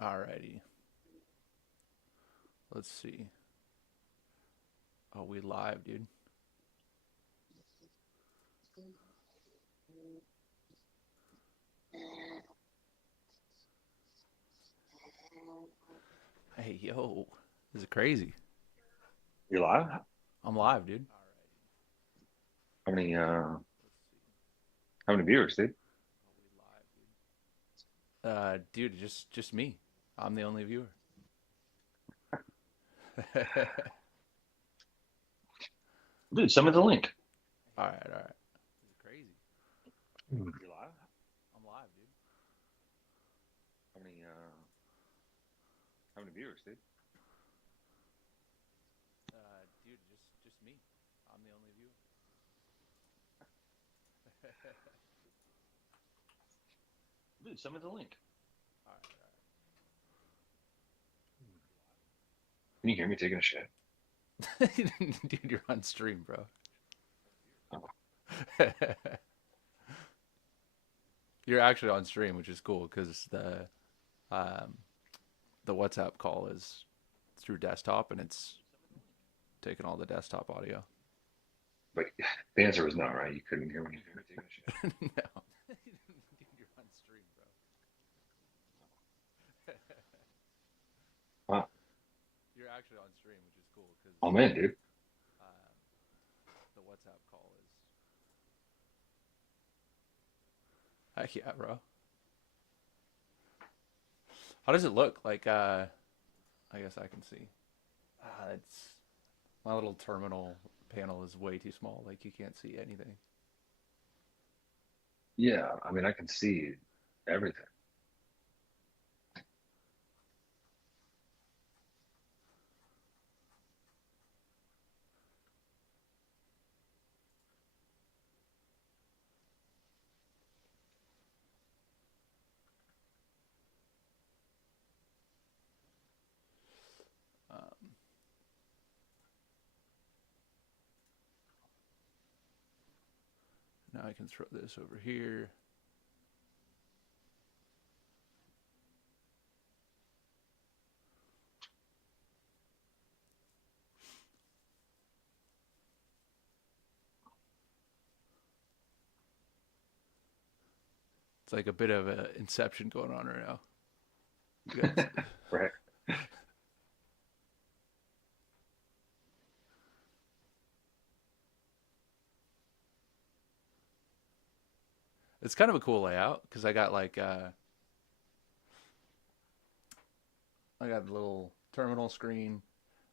Alrighty. Let's see. Oh, we live, dude. Hey, yo. This is crazy. You're live? I'm live, dude. How many how many viewers, dude? Dude, just me. I'm the only viewer. Dude, send me the link. All right, all right. This is crazy. You're live? I'm live, dude. How many viewers, dude? Dude, just me. I'm the only viewer. Dude, send me the link. All right, Can you hear me taking a shit? all right. Dude, you're on stream, bro. Oh, You're actually on stream, which is cool because um, the WhatsApp call is through desktop and it's taking all the desktop audio. but the answer was no, right? You couldn't hear me taking a shit. No. Dude, you're on stream, bro. Huh. You're actually on stream, which is cool because I'm in, dude. um, the WhatsApp call is. Heck yeah, bro. How does it look? Like, I guess I can see. It's my little terminal panel is way too small. Like you can't see anything. Yeah, I mean I can see everything. Um, Now I can throw this over here. It's like a bit of a inception going on right now. You got Right. it's kind of a cool layout because I got a little terminal screen,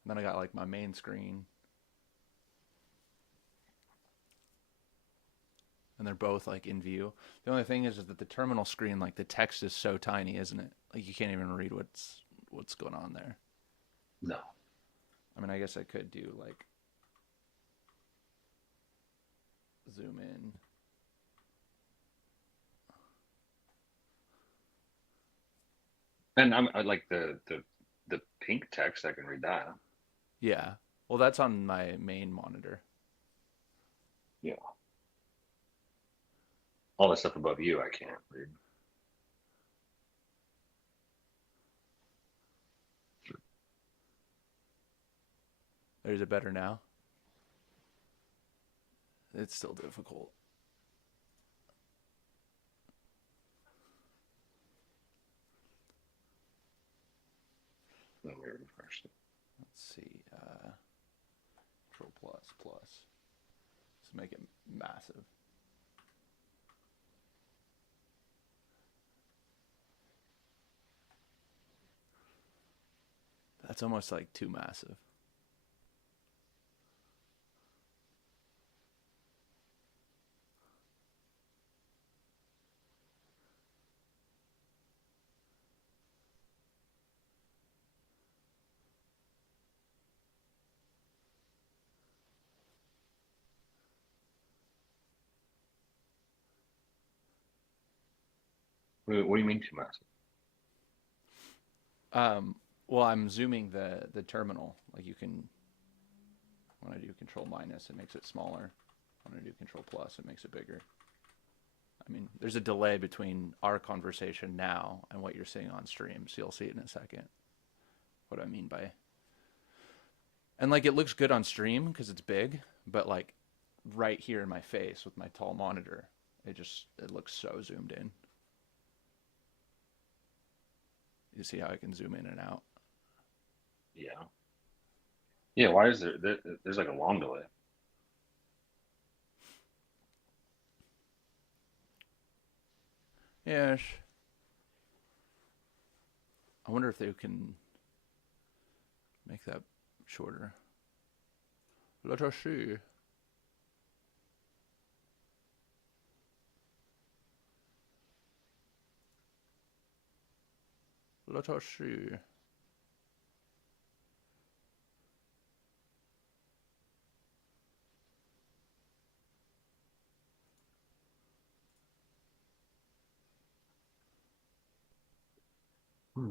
and then I got like my main screen, and they're both like in view. The only thing is that the terminal screen, like the text is so tiny, isn't it? Like you can't even read what's going on there. No. I mean, I guess I could do like zoom in. And I like the pink text, I can read that. Yeah. Well, that's on my main monitor. Yeah. All the stuff above you I can't read. There's it better now. It's still difficult. Let me refresh it. Let's see. Control plus plus. Let's make it massive. That's almost like too massive. What do you mean too massive? Um, well, I'm zooming the terminal. Like you can, when I do Control minus, it makes it smaller. When I do Control plus, it makes it bigger. I mean, there's a delay between our conversation now and what you're seeing on stream, so you'll see it in a second. What I mean by, and like it looks good on stream because it's big, but like right here in my face with my tall monitor, it looks so zoomed in. You see how I can zoom in and out? Yeah. Yeah. Why is there's like a long delay? Yes. I wonder if they can make that shorter. Let us see. Let us see. Hmm.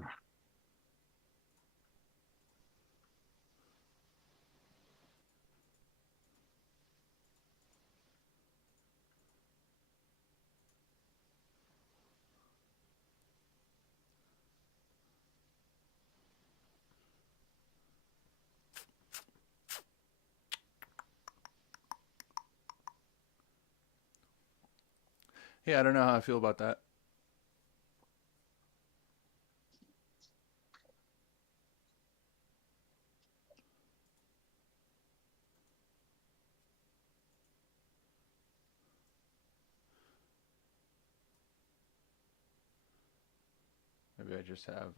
Yeah, I don't know how I feel about that. Maybe I just have.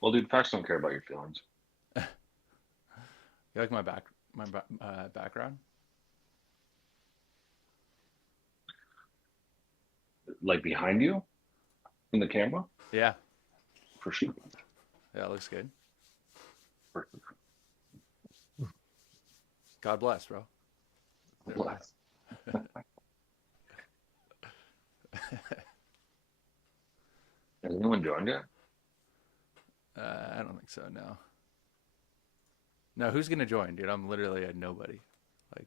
Well, dude, facts don't care about your feelings. You like my background? Like behind you in the camera, Yeah, for sure. yeah, it looks good. For God bless, bro. Literally. bless. Has anyone joined yet? I don't think so. No. No, who's gonna join, dude? I'm literally a nobody. Like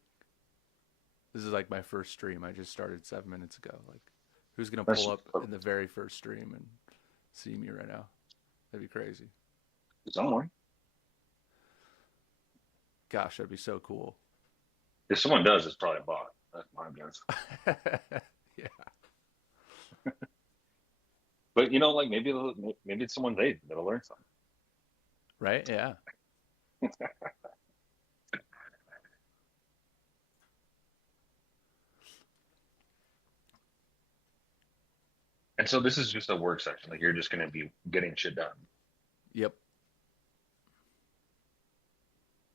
this is like my first stream. I just started 7 minutes ago. Like, who's gonna That's pull up in the very first stream and see me right now? That'd be crazy. someone. Gosh, that'd be so cool. If someone does, it's probably a bot. That's my guess. Yeah. But like maybe it's someone's age that'll learn something. Right? Yeah. And so this is just a work section. Like you're just going to be getting shit done. Yep.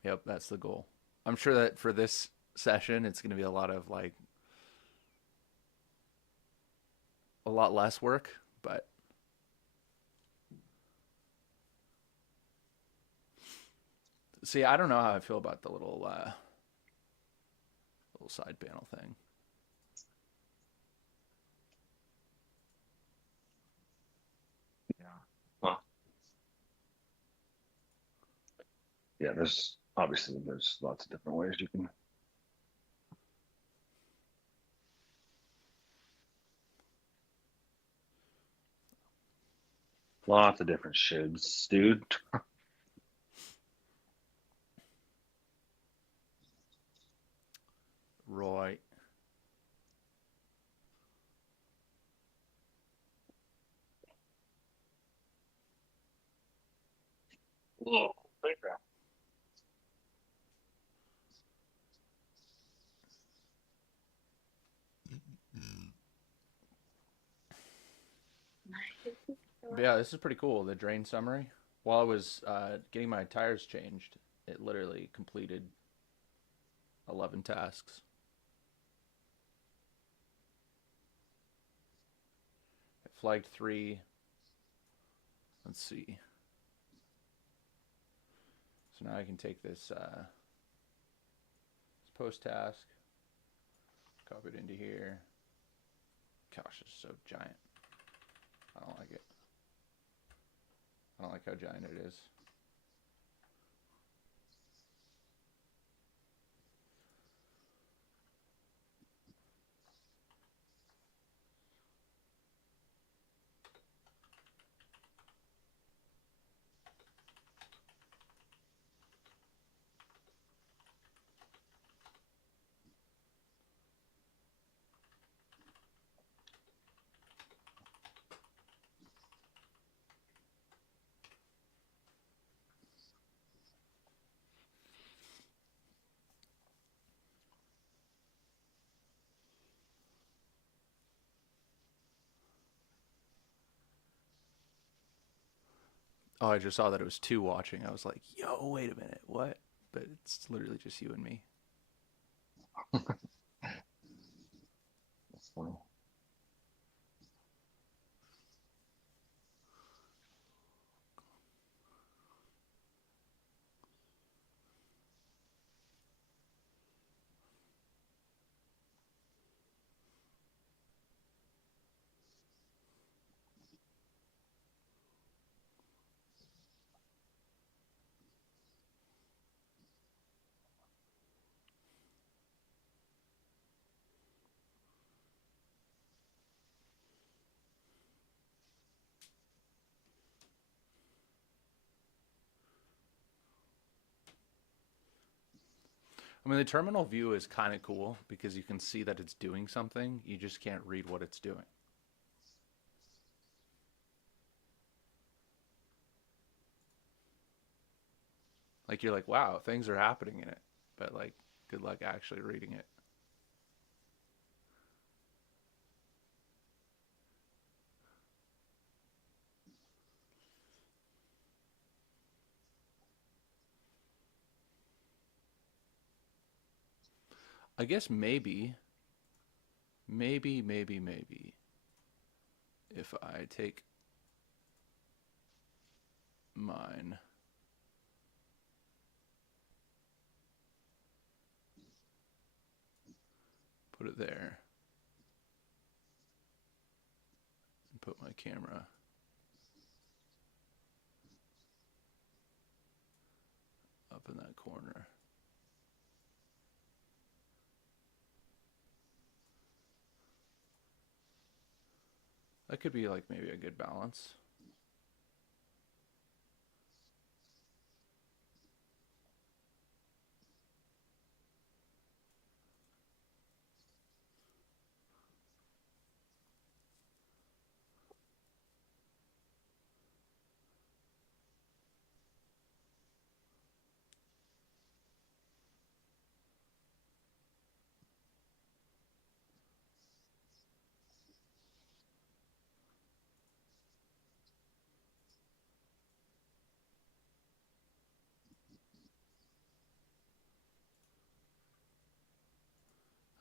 Yep. That's the goal. I'm sure that for this session, it's gonna be a lot of like a lot less work, but see, I don't know how I feel about the little side panel thing. Yeah. Well, yeah. There's lots of different ways you can. Lots of different shoulds, dude. Right. Whoa, playground. But yeah, this is pretty cool. The drain summary. While I was getting my tires changed, it literally completed 11 tasks. It flagged 3. Let's see. So now I can take this post task, copy it into here. Gosh, it's so giant. I don't like it. I don't like how giant it is. Oh, I just saw that it was two watching. I was like, yo, wait a minute, what? But it's literally just you and me. That's funny. I mean, the terminal view is kind of cool because you can see that it's doing something. You just can't read what it's doing. Like you're like, wow, things are happening in it, but like, good luck actually reading it. I guess maybe if I take mine, put it there, and put my camera up in that corner. That could be like maybe a good balance.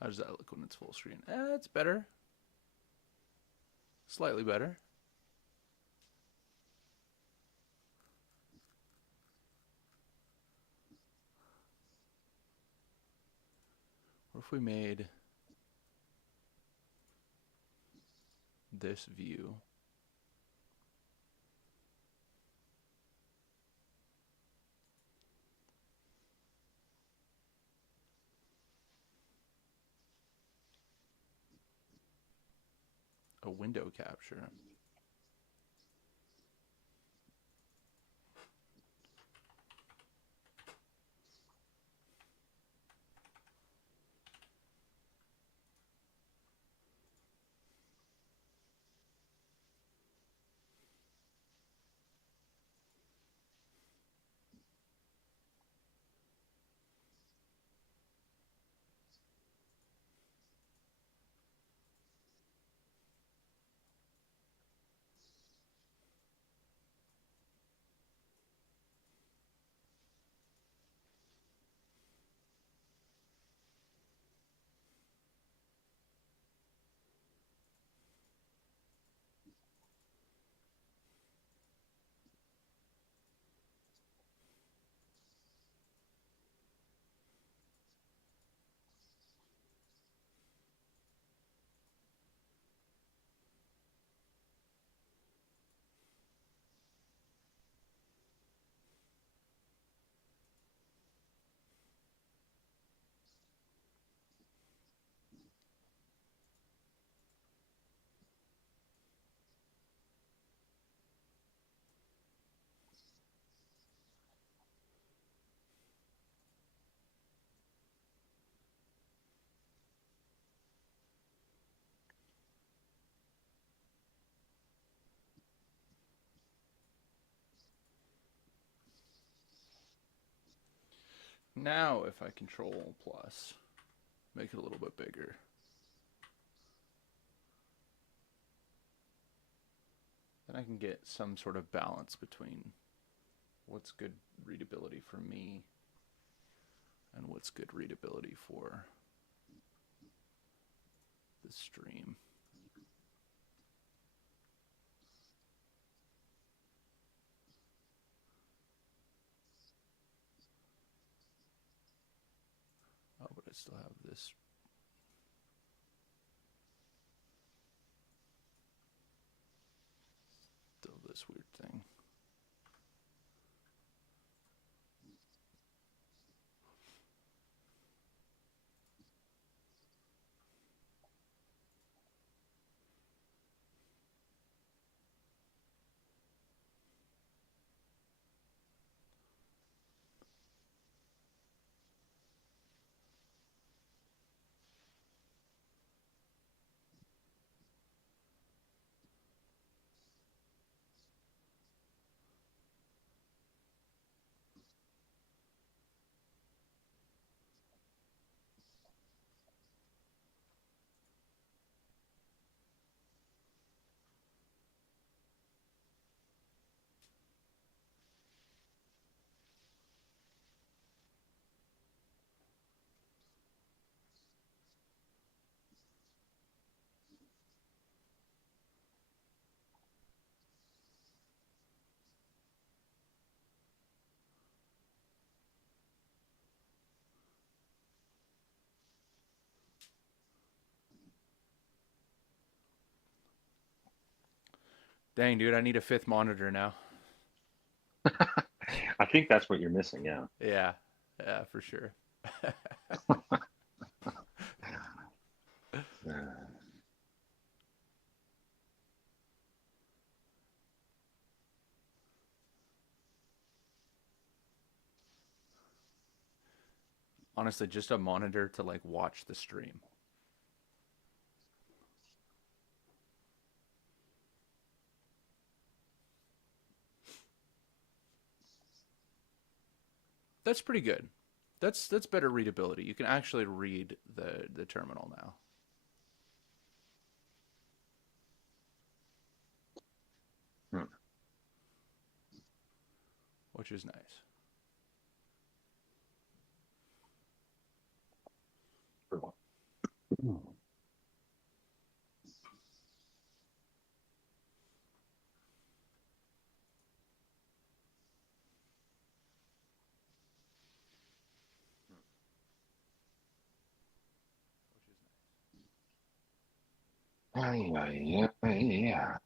How does that look when it's full screen? It's better. Slightly better. What if we made this view a window capture? Now, if I control plus, make it a little bit bigger. Then I can get some sort of balance between what's good readability for me and what's good readability for the stream. Oh, but I still have this. Still this weird thing. Dang, dude, I need a fifth monitor now. I think that's what you're missing. Yeah. Yeah, yeah, for sure. Uh, Honestly, just a monitor to like watch the stream. That's pretty good. That's better readability. You can actually read the terminal now, hmm, which is nice. for one. Ay, ay, ay, yeah.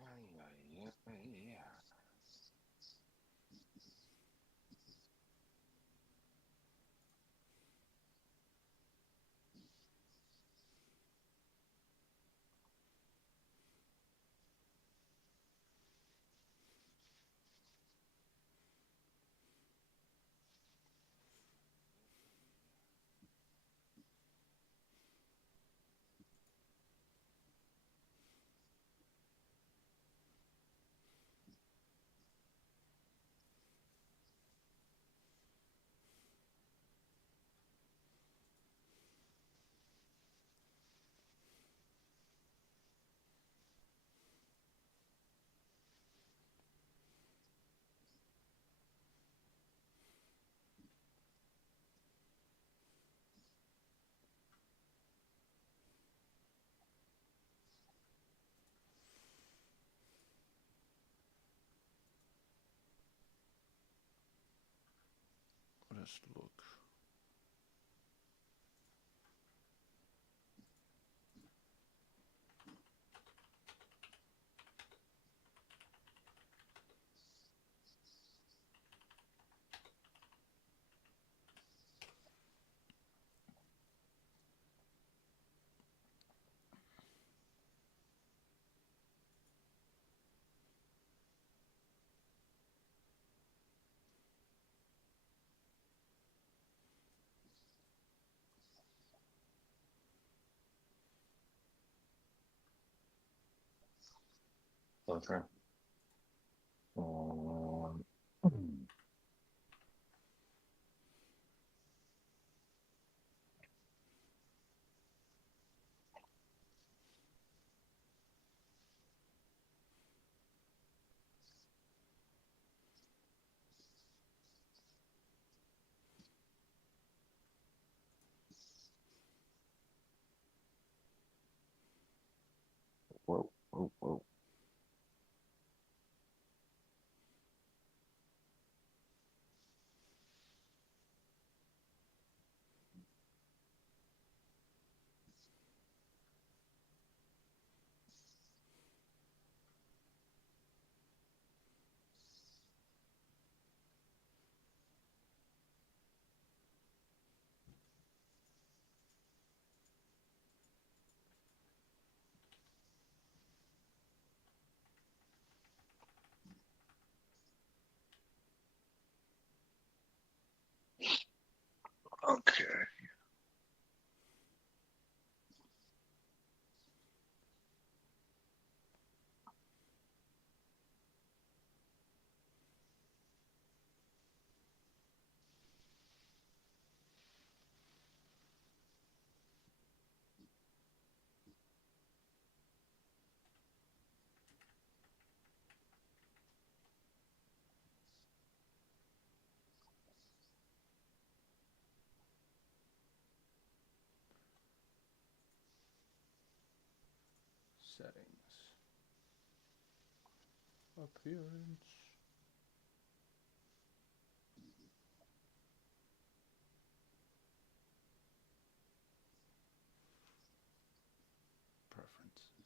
Ay, ay, ay, yeah. Let's look. Okay. Um, whoa, whoa, whoa. Okay. Settings. Appearance. Preferences.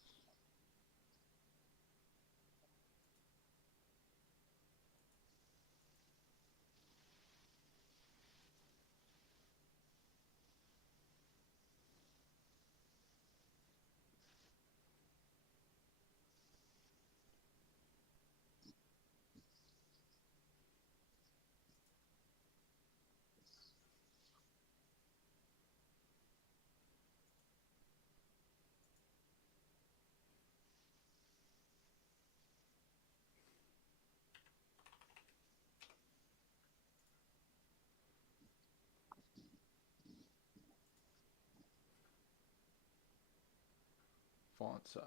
Font size.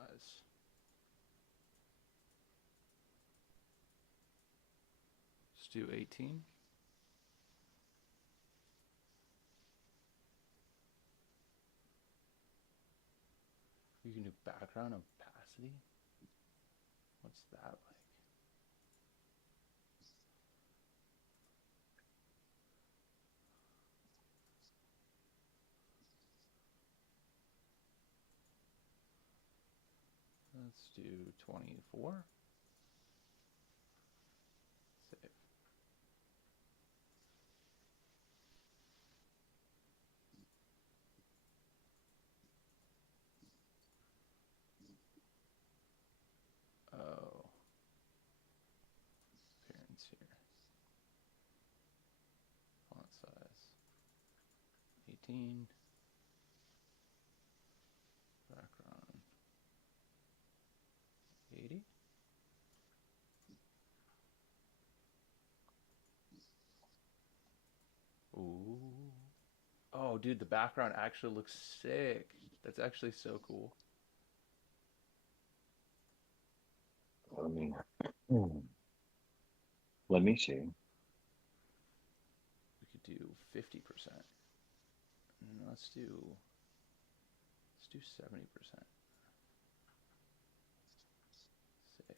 Let's do 18. You can do background opacity. What's that like? Let's do 24. Save. Oh, appearance here. Font size 18. Background 80. Ooh. Oh, dude, the background actually looks sick. That's actually so cool. Let me, hmm, let me see. We could do 50%. Let's do 70%. Save.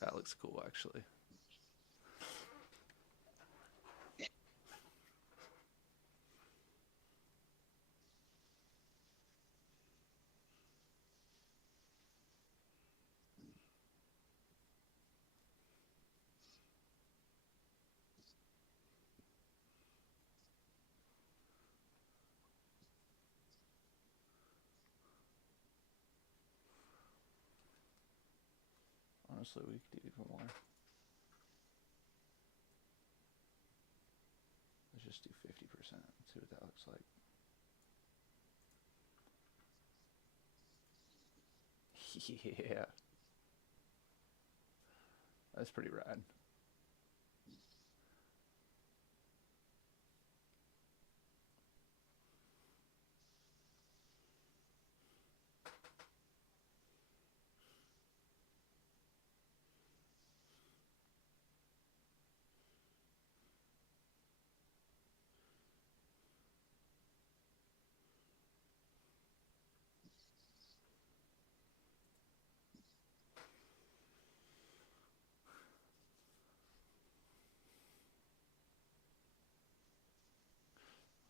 That looks cool actually. Honestly, we could do even more. Let's just do 50%. Let's see what that looks like. Yeah, that's pretty rad.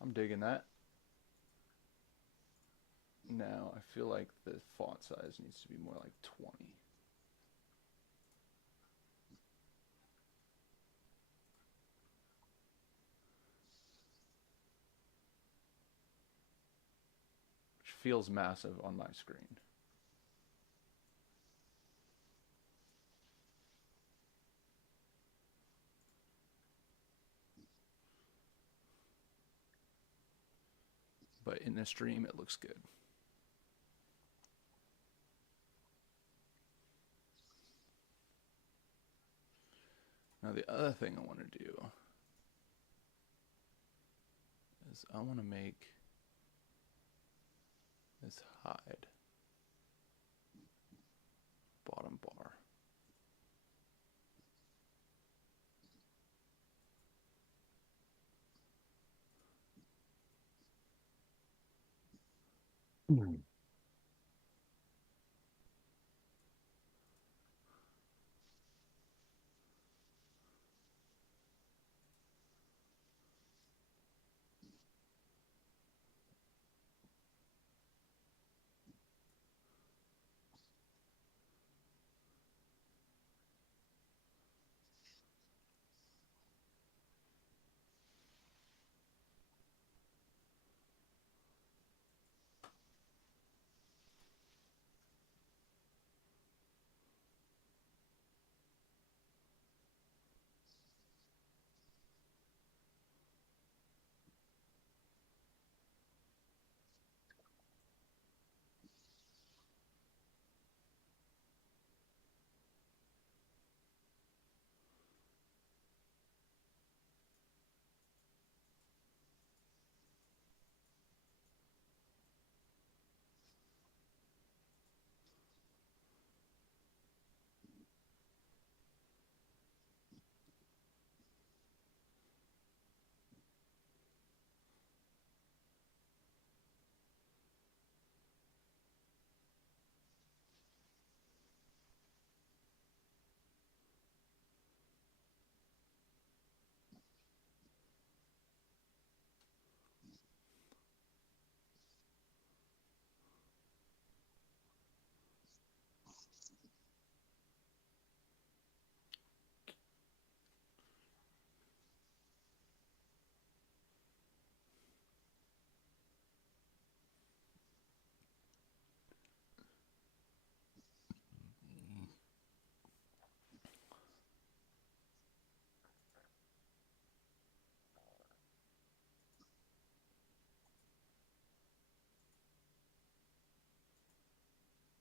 I'm digging that. Now I feel like the font size needs to be more like 20. Which feels massive on my screen. But in the stream, it looks good. Now the other thing I want to do is I want to make this hide bottom bar. Hmm.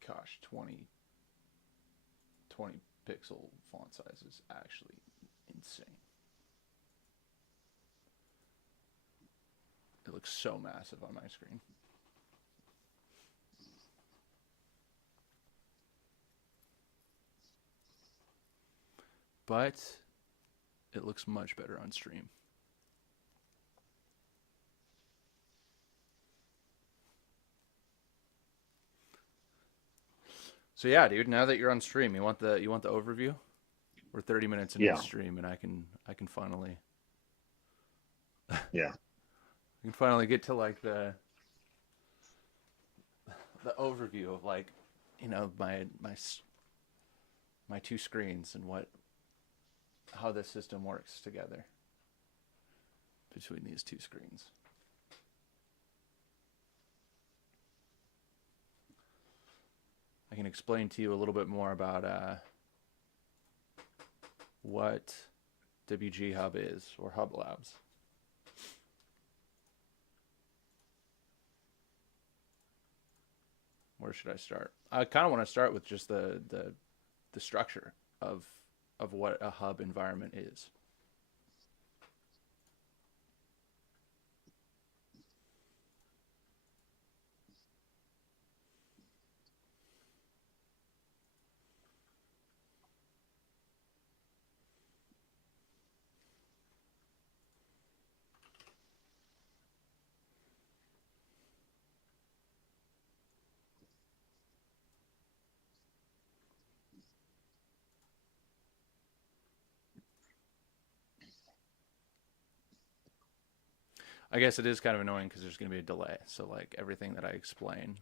Gosh, 20 pixel font size is actually insane. It looks so massive on my screen. But it looks much better on stream. So yeah, dude, now that you're on stream, you want the overview? We're 30 minutes into the Yeah, stream and I can finally yeah. get to like the overview of like, my two screens and what how this system works together between these two screens. I can explain to you a little bit more about what WG Hub is, or Hub Labs. Where should I start? I kind of want to start with just the structure of what a hub environment is. I guess it is kind of annoying because there's going to be a delay. So like everything that I explain,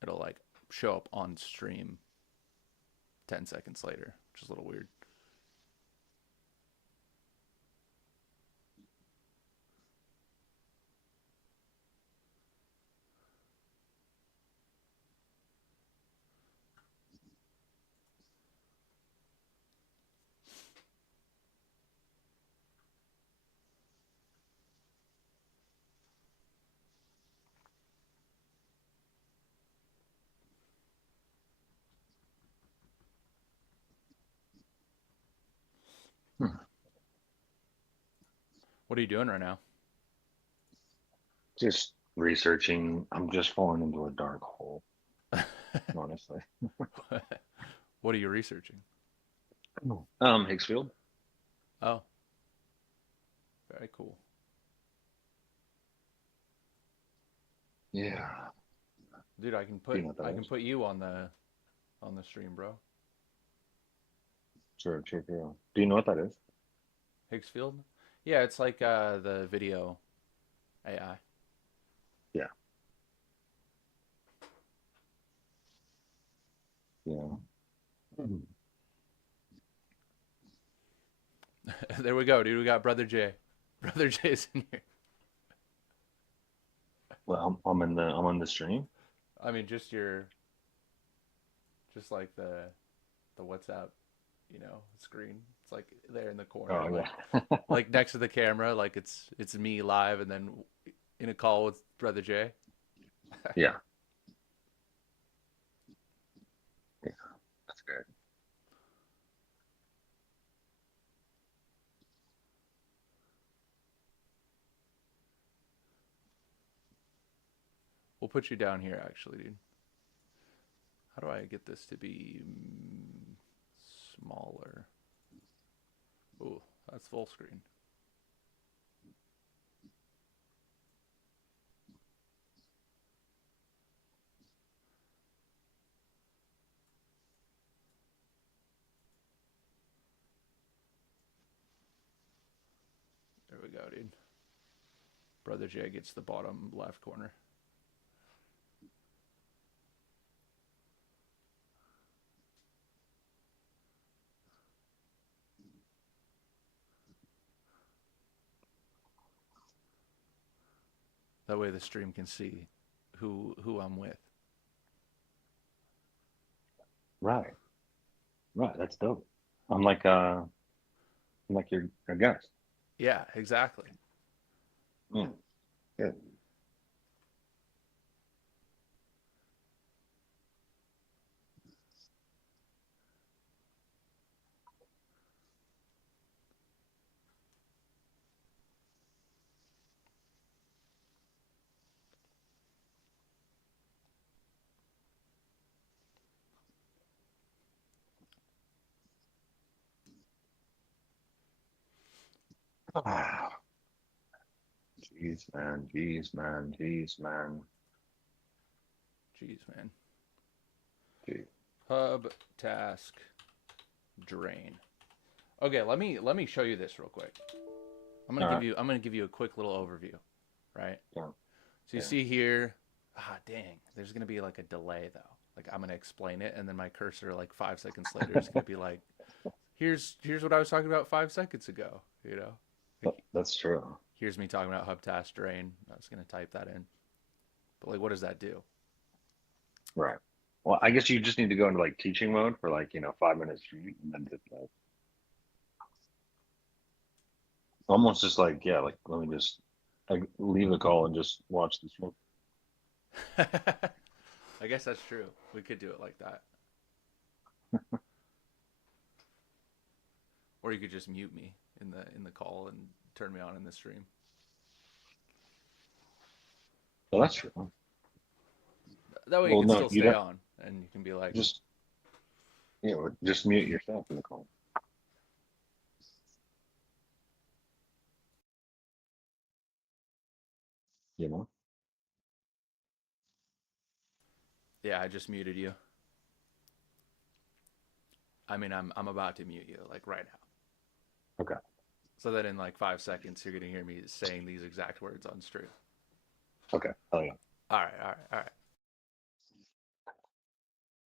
it'll like show up on stream 10 seconds later, which is a little weird. Hmm. What are you doing right now? Just researching. I'm just falling into a dark hole, honestly. What are you researching? Higgsfield. Oh, very cool. Yeah. Dude, Do you know what I that can is? put you on the stream, bro. Sure, check it out. Do you know what that is? Higgsfield? Yeah, it's like the video AI. Yeah. Yeah. Mhm. There we go, dude. We got Brother J. Brother J's in here. Well, I'm on the stream. I mean, just like the WhatsApp, screen. It's like there in the corner, Oh yeah. like next to the camera, like it's me live, and then in a call with Brother J. Yeah. Yeah. That's good. We'll put you down here, actually, dude. How do I get this to be smaller? Ooh, that's full screen. There we go, dude. Brother J gets the bottom left corner. That way the stream can see who I'm with. Right. Right. That's dope. I'm like your guest. Yeah, exactly. Mm, good. Ah, jeez, man. Jeez, man. Jeez, man. Jeez, man. Jeez. Hub task drain. Okay, let me show you this real quick. All right. I'm gonna give you a quick little overview, right? Yeah. So you Yeah. see here, dang, there's gonna be like a delay though. Like I'm gonna explain it, and then my cursor like 5 seconds later is gonna be like, here's what I was talking about 5 seconds ago. Like That's true. here's me talking about hub task drain. I was gonna type that in, but like, what does that do? Right. Well, I guess you just need to go into like teaching mode for like, 5 minutes straight and then just like almost just like, yeah, like let me just like leave the call and just watch this one. I guess that's true. We could do it like that. Or you could just mute me in the call and turn me on in the stream. Well, that's true. That way you Well, can no, still you stay don't on and you can be like, just just mute yourself in the call. You know. "Yeah, I just muted you." I mean, I'm about to mute you like right now. Okay. So that in like 5 seconds you're gonna hear me saying these exact words on stream. Okay. Oh yeah. All right, all right, all right.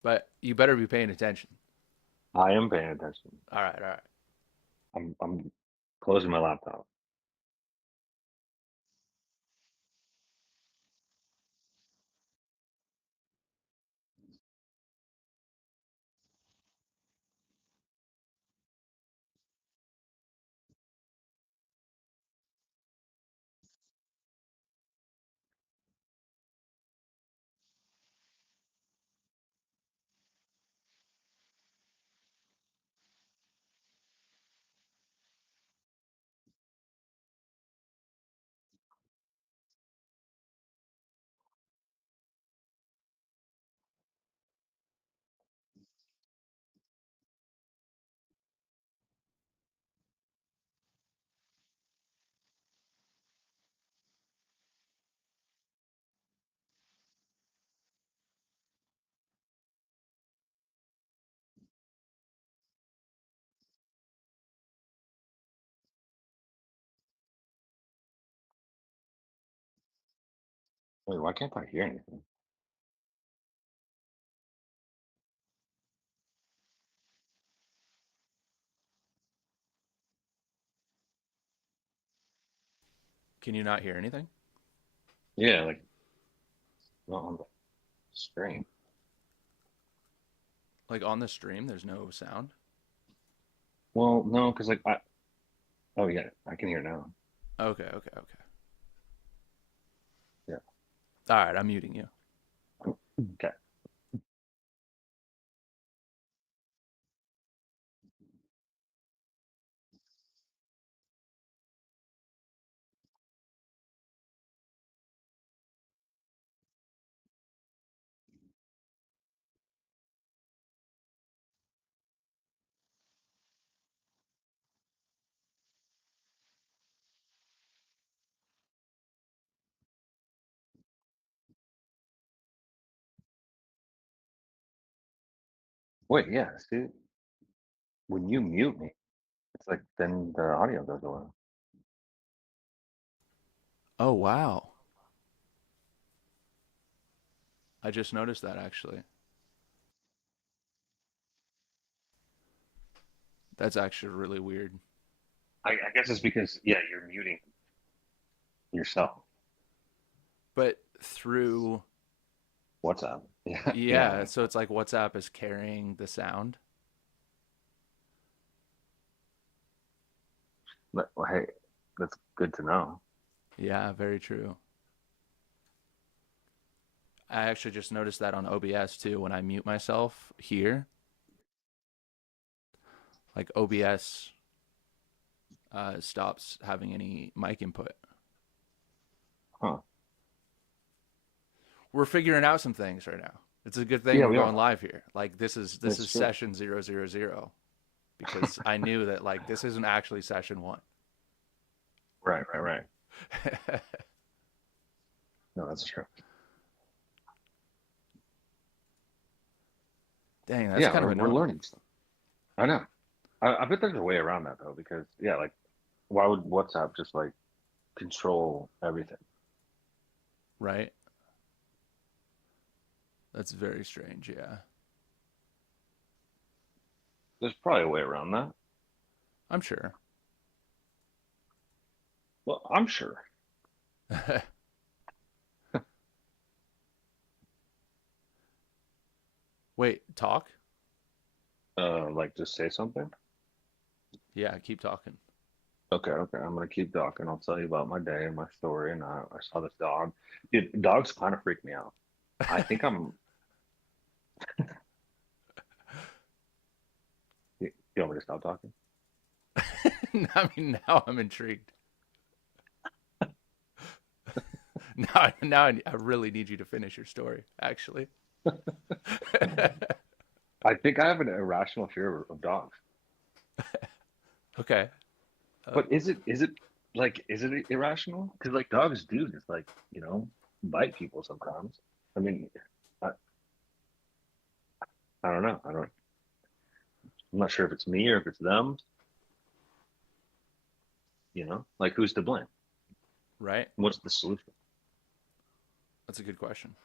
But you better be paying attention. I am paying attention. All right, all right. I'm closing my laptop. Wait, why can't I hear anything? Can you not hear anything? Yeah, like not on the screen. Like on the stream, there's no sound. Well, no, because like I. Oh yeah, I can hear now. Okay, okay, okay. Yeah. All right, I'm muting you. Okay. Wait, yeah. See, when you mute me, it's like then the audio goes away. Oh wow, I just noticed that actually. That's actually really weird. I guess it's because yeah, you're muting yourself. But through WhatsApp. Yeah, yeah, yeah. so it's like WhatsApp is carrying the sound. Well, hey, that's good to know. Yeah, very true. I actually just noticed that on OBS too. When I mute myself here, like OBS stops having any mic input. Huh. We're figuring out some things right now. It's a good thing Yeah, we're we going are. live here. Like this That's is true. session 000 because I knew that like this isn't actually session 1. Right, right, right. No, that's true. Dang, that's Yeah, kind of we're annoying. learning stuff. I know. I bet there's a way around that though, because yeah, like why would WhatsApp just like control everything? Right? That's very strange, yeah. There's probably a way around that. I'm sure. Well, I'm sure. Wait, talk? Like just say something. Yeah, keep talking. Okay, okay. I'm gonna keep talking. I'll tell you about my day and my story. And I saw this dog. Dude, dogs kind of freak me out. I think I'm. You want me to stop talking? I mean, now I'm intrigued. Now I really need you to finish your story, actually. I think I have an irrational fear of dogs. Okay. Uh, But is it irrational? Because like dogs do just like, you know, bite people sometimes. I mean, I, I don't know. I'm not sure if it's me or if it's them, you know? Like who's to blame? right? What's the solution? That's a good question.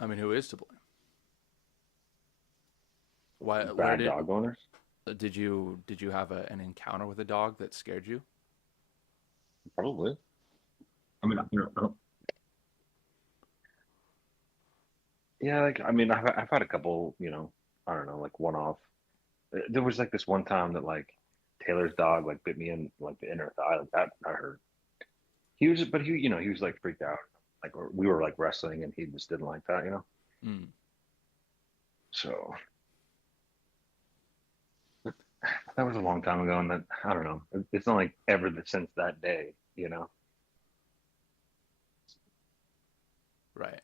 I mean, who is to blame? Why? Where Bad dog owners? did you have an encounter with a dog that scared you? Probably. I mean, yeah, like I mean, I've had a couple, you know, I don't know, like one off. There was like this one time that like Taylor's dog like bit me in like the inner thigh, like that I hurt. He was, but he, you know, he was like freaked out. Like we were like wrestling, and he just didn't like that, you know. Mm, So that was a long time ago, and that I don't know. It's not like ever since that day, you know. right.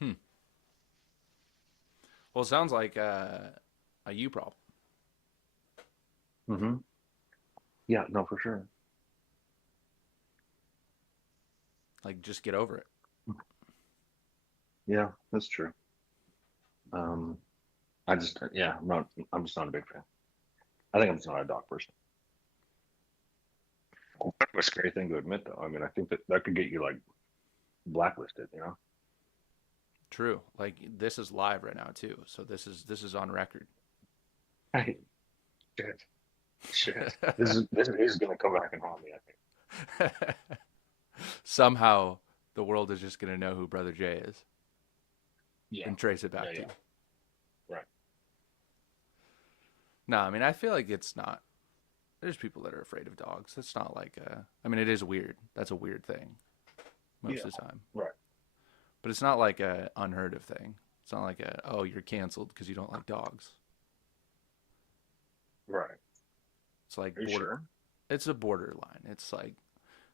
Hmm. Well, it sounds like a you problem. Hmm. Yeah, no, for sure. Like, just get over it. Yeah, that's true. Um, I just, yeah, I'm just not a big fan. I think I'm just not a dog person. Kind of a scary thing to admit, though. I mean, I think that that could get you like blacklisted, you know? True. Like this is live right now too, so this is on record. Hey, shit, shit. This is gonna come back and haunt me, I think. Somehow the world is just gonna know who Brother J is Yeah, and trace it yeah, back to yeah. you. Right. No, I mean I feel like it's not. There's people that are afraid of dogs. It's not like I mean it is weird. That's a weird thing most Yeah, of the time, right, but it's not like a unheard of thing. It's not like a oh you're canceled because you don't like dogs. right. It's like Are you border. sure? It's a borderline. It's like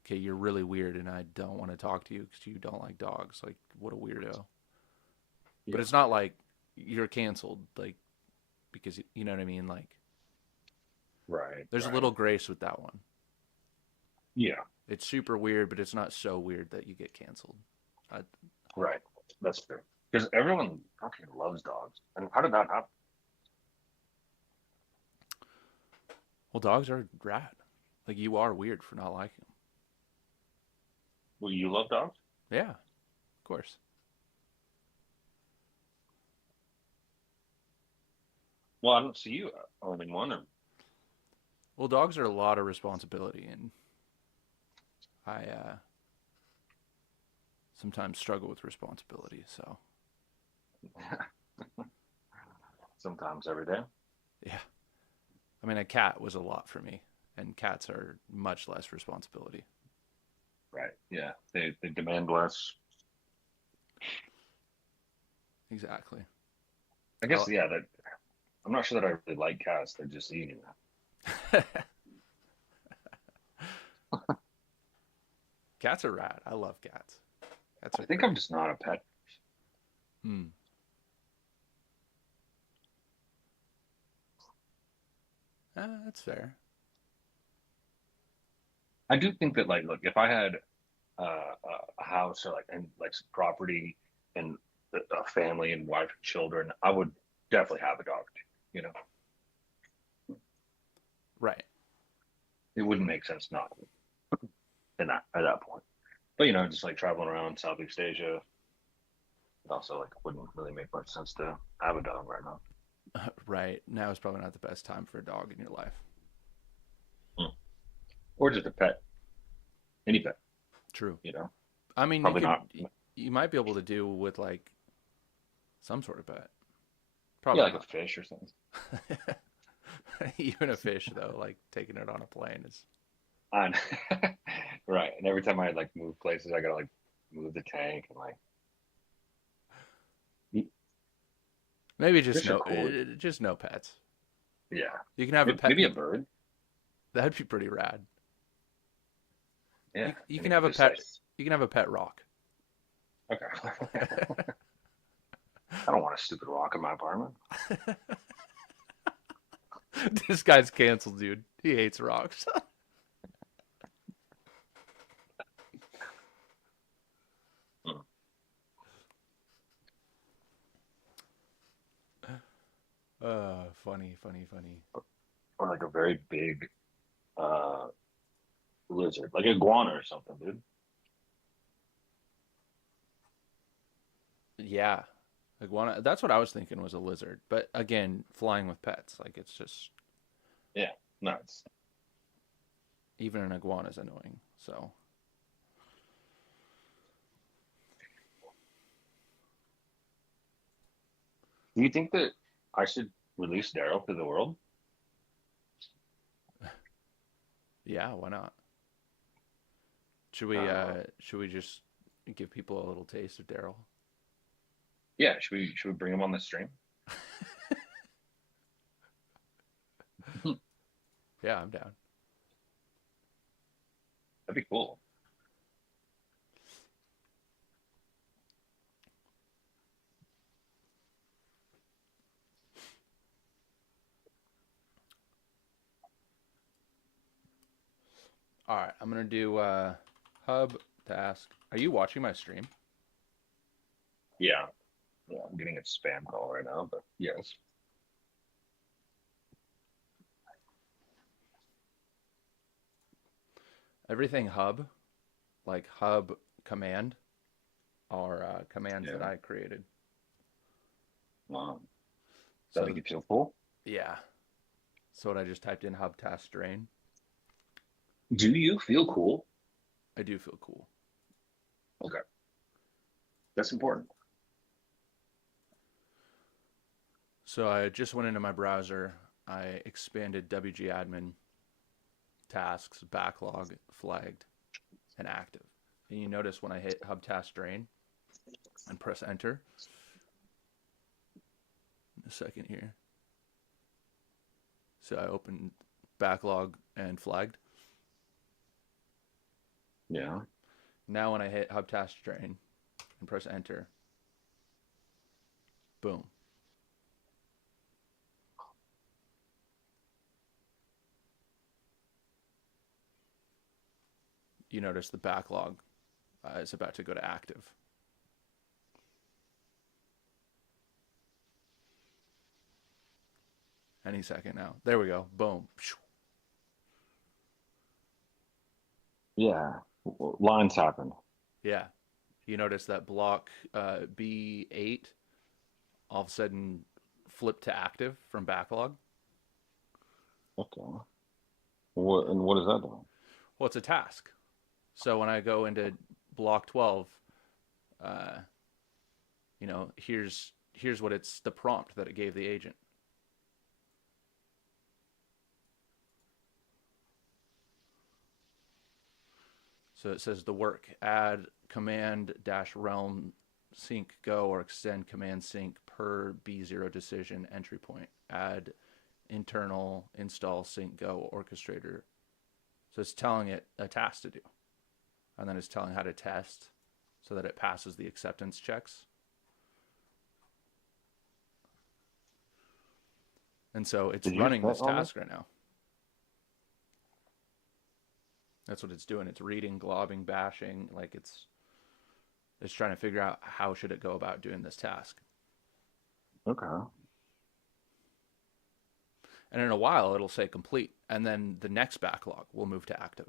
okay you're really weird and I don't want to talk to you because you don't like dogs. Like what a weirdo. But Yeah, it's not like you're canceled like because you know what I mean. Like right, there's a right. little grace with that one. Yeah, It's super weird, but it's not so weird that you get canceled. I, right. That's true. Because everyone fucking loves dogs. And how did that happen? well, dogs are rad. Like you are weird for not liking them. Well, you love dogs? Yeah, of course. Well, I don't see you owning one. Or, Well, dogs are a lot of responsibility, and I sometimes struggle with responsibility. So sometimes every day. yeah, I mean, a cat was a lot for me, and cats are much less responsibility. Right. Yeah. They demand less. Exactly. I guess yeah, that I'm not sure that I really like cats. They're just eating. Cats are rad. I love cats. Cats I are think great. I'm just not a pet. Hmm. That's fair. I do think that like, look, if I had a house or like and like some property and a family and wife and children, I would definitely have a dog. You know, Right. it wouldn't make sense not to in that at that point. But you know, just like traveling around Southeast Asia, it also like wouldn't really make much sense to have a dog right now. Right. Now is probably not the best time for a dog in your life. Hmm. Or just a pet, any pet. True. You know, I mean, probably not. you might be able to do with like some sort of pet. Yeah, Probably like a not. fish or something. Even a fish though, like taking it on a plane is On right. And every time I like move places, I gotta like move the tank and like maybe just fish are no, cool. just no pets. Yeah. You can have a pet. Maybe a bird. That'd be pretty rad. Yeah. You And can it have can a just pet. like You can have a pet rock. okay. I don't want a stupid rock in my apartment. This guy's canceled, dude. He hates rocks. Mm. Funny, funny, funny. Or like a very big uh lizard, like iguana or something, dude. Yeah, iguana. That's what I was thinking was a lizard. But again, flying with pets, like it's just Yeah. Nuts. even an iguana is annoying. So Do you think that I should release Daryl to the world? yeah, why not? Uh, Should we just give people a little taste of Daryl? yeah, should we bring him on the stream? Yeah, I'm down. That'd be cool. All right, I'm gonna do hub task. Are you watching my stream? Yeah. Yeah, I'm getting a spam call right now, but yes. Everything hub, like hub command, are commands that Yeah. I created. Does that make So you feel cool? yeah, so what I just typed in hub task drain. Do you feel cool? I do feel cool. Okay. That's important. So I just went into my browser. I expanded wgadmin tasks, backlog, flagged, and active. And you notice when I hit hub task drain and press enter, a second here. So I opened backlog and flagged. Yeah. Now when I hit hub task drain and press enter, boom. You notice the backlog is about to go to active. Any second now. There we go. Boom. Yeah. Lines happen. Yeah. You notice that block B8 all of a sudden flipped to active from backlog. Okay. What is that doing? Well, it's a task. So when I go into block 12, uh, here's what it's the prompt that it gave the agent. So it says the work add command dash realm sync go or extend command sync per B0 decision entry point. Add internal install sync go orchestrator. So it's telling it a task to do. And then it's telling how to test so that it passes the acceptance checks. And so it's Did you running set this all this? task right now. That's what it's doing. It's reading, globbing, bashing, like it's trying to figure out how should it go about doing this task. Okay. And in a while it'll say complete and then the next backlog will move to active.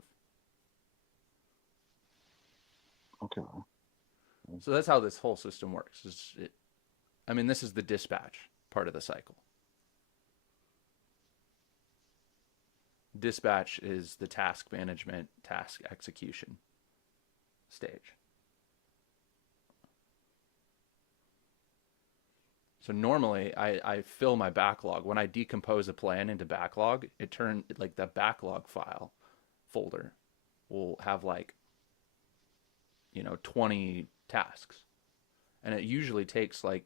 Okay. So that's how this whole system works. I mean, this is the dispatch part of the cycle. Dispatch is the task management, task execution stage. So normally I fill my backlog. When I decompose a plan into backlog, it turn like the backlog file folder will have like, 20 tasks. And it usually takes like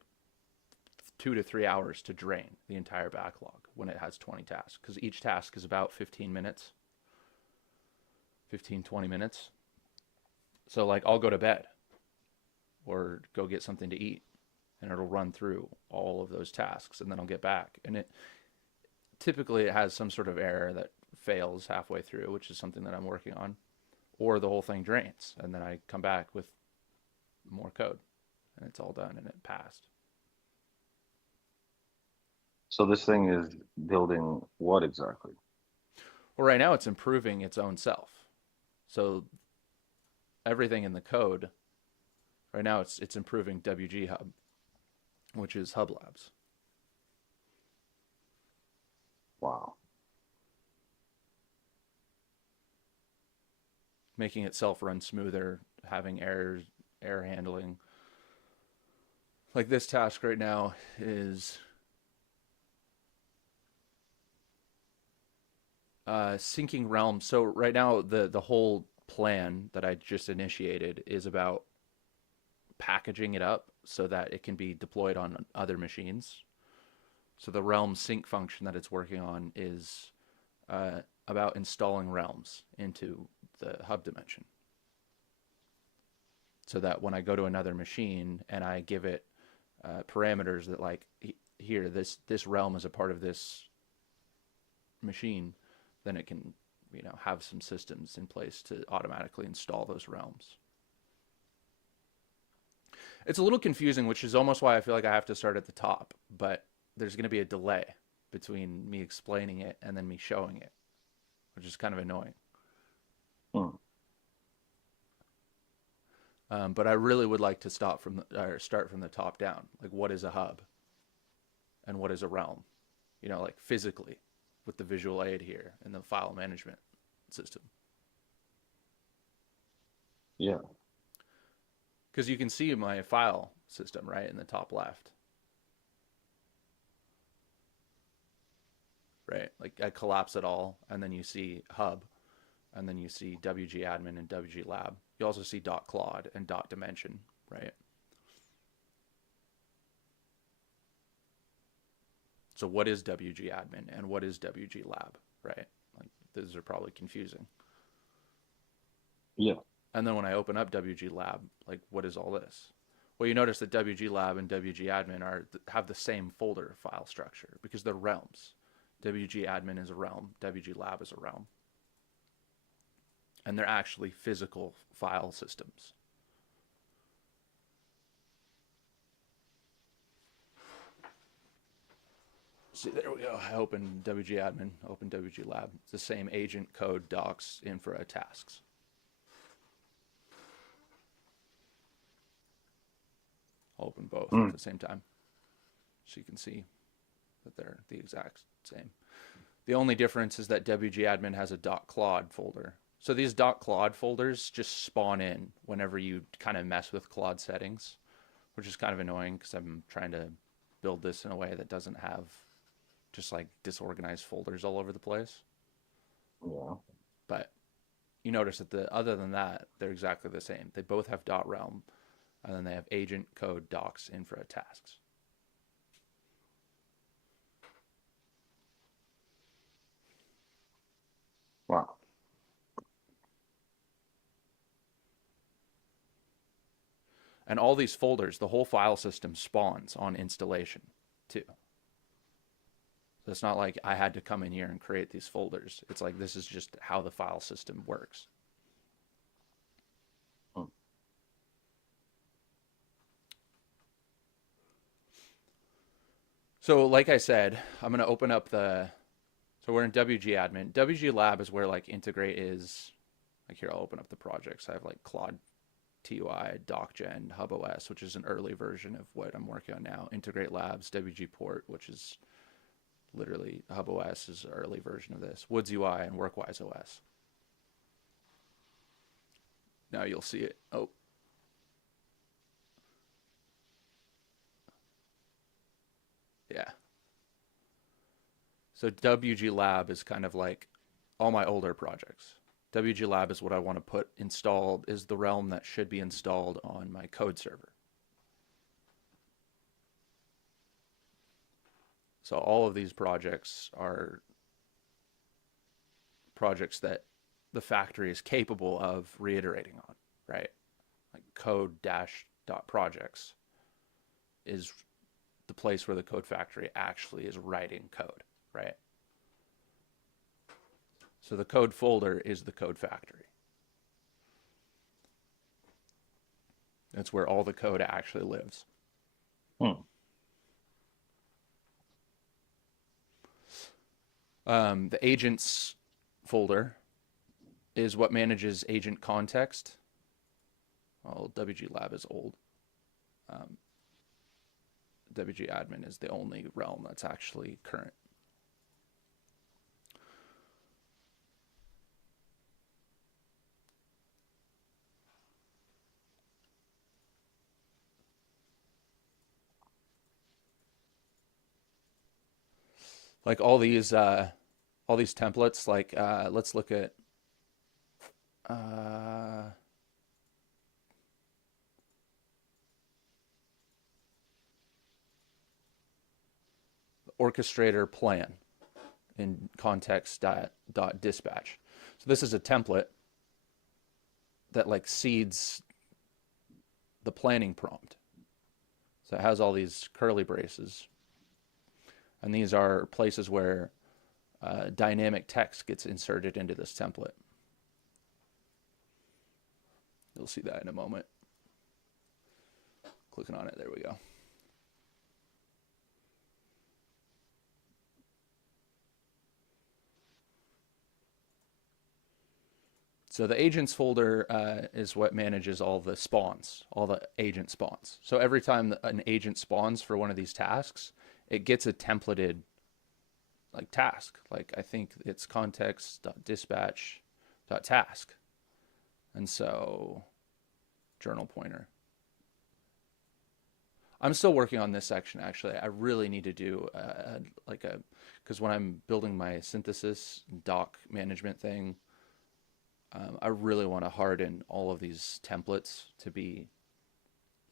2 to 3 hours to drain the entire backlog when it has 20 tasks. Because each task is about 15 minutes, 15, 20 minutes. So like I'll go to bed or go get something to eat and it'll run through all of those tasks and then I'll get back. And it typically it has some sort of error that fails halfway through, which is something that I'm working on, or the whole thing drains and then I come back with more code and it's all done and it passed. So this thing is building what exactly? Well, right now it's improving its own self. So everything in the code right now it's improving WG Hub, which is Hub Labs. Wow. Making itself run smoother, having errors, error handling. Like this task right now is syncing realms. So right now the whole plan that I just initiated is about packaging it up so that it can be deployed on other machines. So the realm sync function that it's working on is about installing realms into the hub dimension. So that when I go to another machine and I give it parameters that like here this realm is a part of this machine, then it can have some systems in place to automatically install those realms. It's a little confusing, which is almost why I feel like I have to start at the top, but there's going to be a delay between me explaining it and then me showing it, which is kind of annoying. Hmm. But I really would like to start from the top down. Like, what is a hub, and what is a realm? Like physically, with the visual aid here and the file management system. Yeah. Because you can see my file system right in the top left. Right, like I collapse it all, and then you see hub, and then you see WG admin and WG lab. You also see .clod and .dimension, right? So what is WG admin and what is WG lab, right? Like those are probably confusing. Yeah. And then when I open up WG lab, like what is all this? Well, you notice that WG lab and WG admin have the same folder file structure because they're realms. WG admin is a realm, WG lab is a realm. And they're actually physical file systems. See, there we go. I open WG admin, open WG lab. It's the same agent, code, docs, infra, tasks. I'll open both Hmm. at the same time so you can see that they're the exact same. The only difference is that WG admin has a .clod folder. So these .clod folders just spawn in whenever you kind of mess with Claude settings, which is kind of annoying because I'm trying to build this in a way that doesn't have just like disorganized folders all over the place. Yeah. But you notice that other than that, they're exactly the same. They both have .realm, and then they have agent, code, docs, infra, tasks. Wow. And all these folders, the whole file system spawns on installation too. So it's not like I had to come in here and create these folders. It's like this is just how the file system works. Hmm. So like I said, I'm going to open up so we're in WG admin. WG lab is where like integrate is. Like here, I'll open up the projects. I have like Claude TUI, DocGen, HubOS, which is an early version of what I'm working on now. Integrate Labs, WG Port, which is literally HubOS is an early version of this. Woods UI and WorkWise OS. Now you'll see it. Oh. So WG Lab is kind of like all my older projects. WG Lab is what I want to put installed, is the realm that should be installed on my code server. So all of these projects are projects that the factory is capable of reiterating on, right? Like code dash dot projects is the place where the code factory actually is writing code, right? So the code folder is the code factory. That's where all the code actually lives. Hmm. The agents folder is what manages agent context. Well, WG Lab is old. Um, WG Admin is the only realm that's actually current. Like all these templates. Like let's look at uh, orchestrator plan in context dispatch. So this is a template that like seeds the planning prompt. So it has all these curly braces, and these are places where dynamic text gets inserted into this template. You'll see that in a moment. Clicking on it, there we go. So the agents folder is what manages all the spawns, all the agent spawns. So every time an agent spawns for one of these tasks, it gets a templated like task. Like I think it's context.dispatch.task. And so journal pointer. I'm still working on this section actually. I really need to do because when I'm building my synthesis doc management thing, I really want to harden all of these templates to be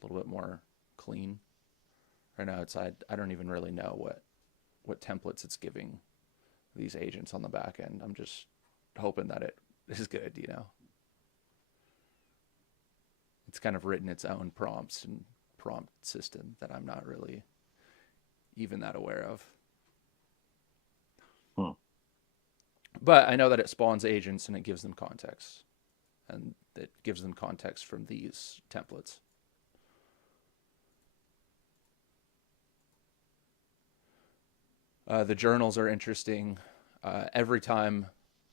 a little bit more clean. Right now, I don't even really know what templates it's giving these agents on the back end. I'm just hoping that it is good, you know. It's kind of written its own prompts and prompt system that I'm not really even that aware of. Hmm. But I know that it spawns agents and it gives them context. And it gives them context from these templates. The journals are interesting. Every time,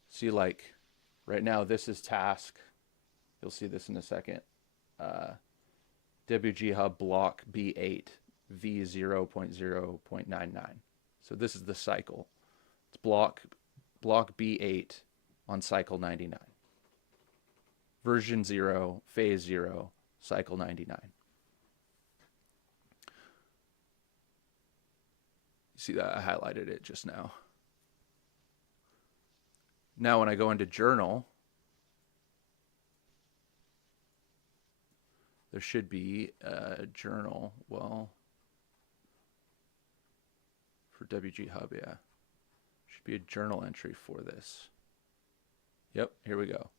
see like right now, this is task. You'll see this in a second. WG Hub block B8 V0.0.99. So this is the cycle. It's block B8 on cycle 99. Version 0, phase 0, cycle 99. You see that? I highlighted it just now. Now when I go into journal, there should be a journal. Well, for WG Hub, yeah. Should be a journal entry for this. Yep, here we go.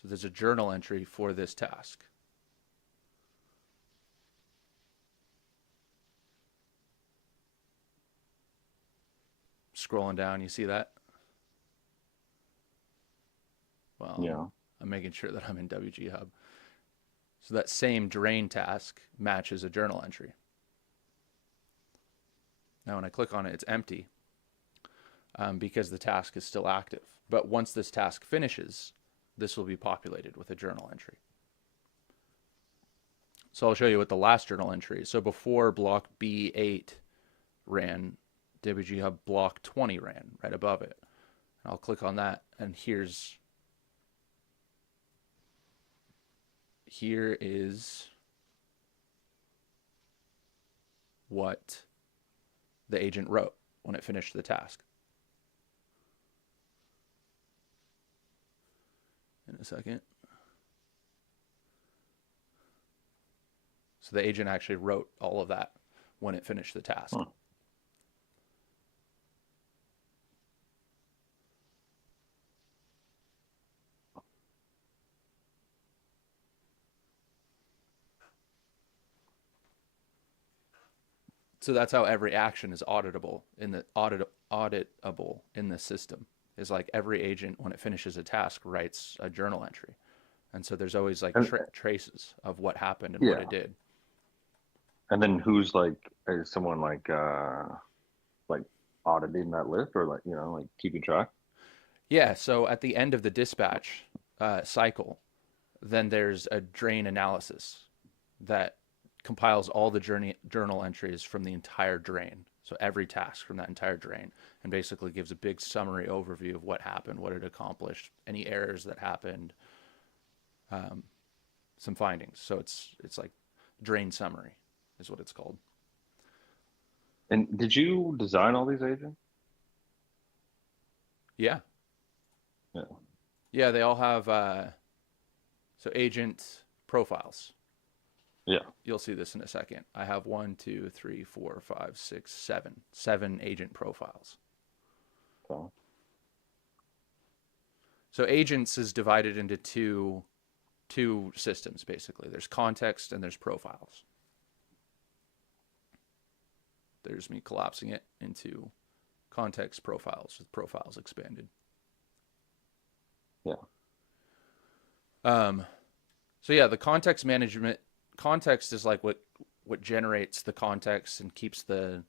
So there's a journal entry for this task. Scrolling down, you see that? Well, Yeah. I'm making sure that I'm in WG Hub. So that same drain task matches a journal entry. Now when I click on it, it's empty because the task is still active. But once this task finishes, this will be populated with a journal entry. So I'll show you what the last journal entry is. So before block B8 ran, WG Hub block 20 ran right above it. I'll click on that, and here is what the agent wrote. when it finished the task. In a second. So the agent actually wrote all of that when it finished the task. Huh. So that's how every action is auditable in the auditable in the system. Is like every agent when it finishes a task writes a journal entry, and so there's always like And traces of what happened and what yeah, it did. and then who's like, is someone like auditing that list, or like, like keeping track? Yeah. So at the end of the dispatch cycle, then there's a drain analysis that compiles all the journal entries from the entire drain. So every task from that entire drain, and basically gives a big summary overview of what happened, what it accomplished, any errors that happened, some findings. So it's like drain summary is what it's called. And did you design all these agents? Yeah, Yeah. yeah. They all have so agent profiles. Yeah. You'll see this in a second. I have one, two, three, four, five, six, seven agent profiles. So, So agents is divided into two systems basically. There's context and there's profiles. There's me collapsing it into context profiles with profiles expanded. yeah. Um, so yeah, the context is like what generates the context and keeps the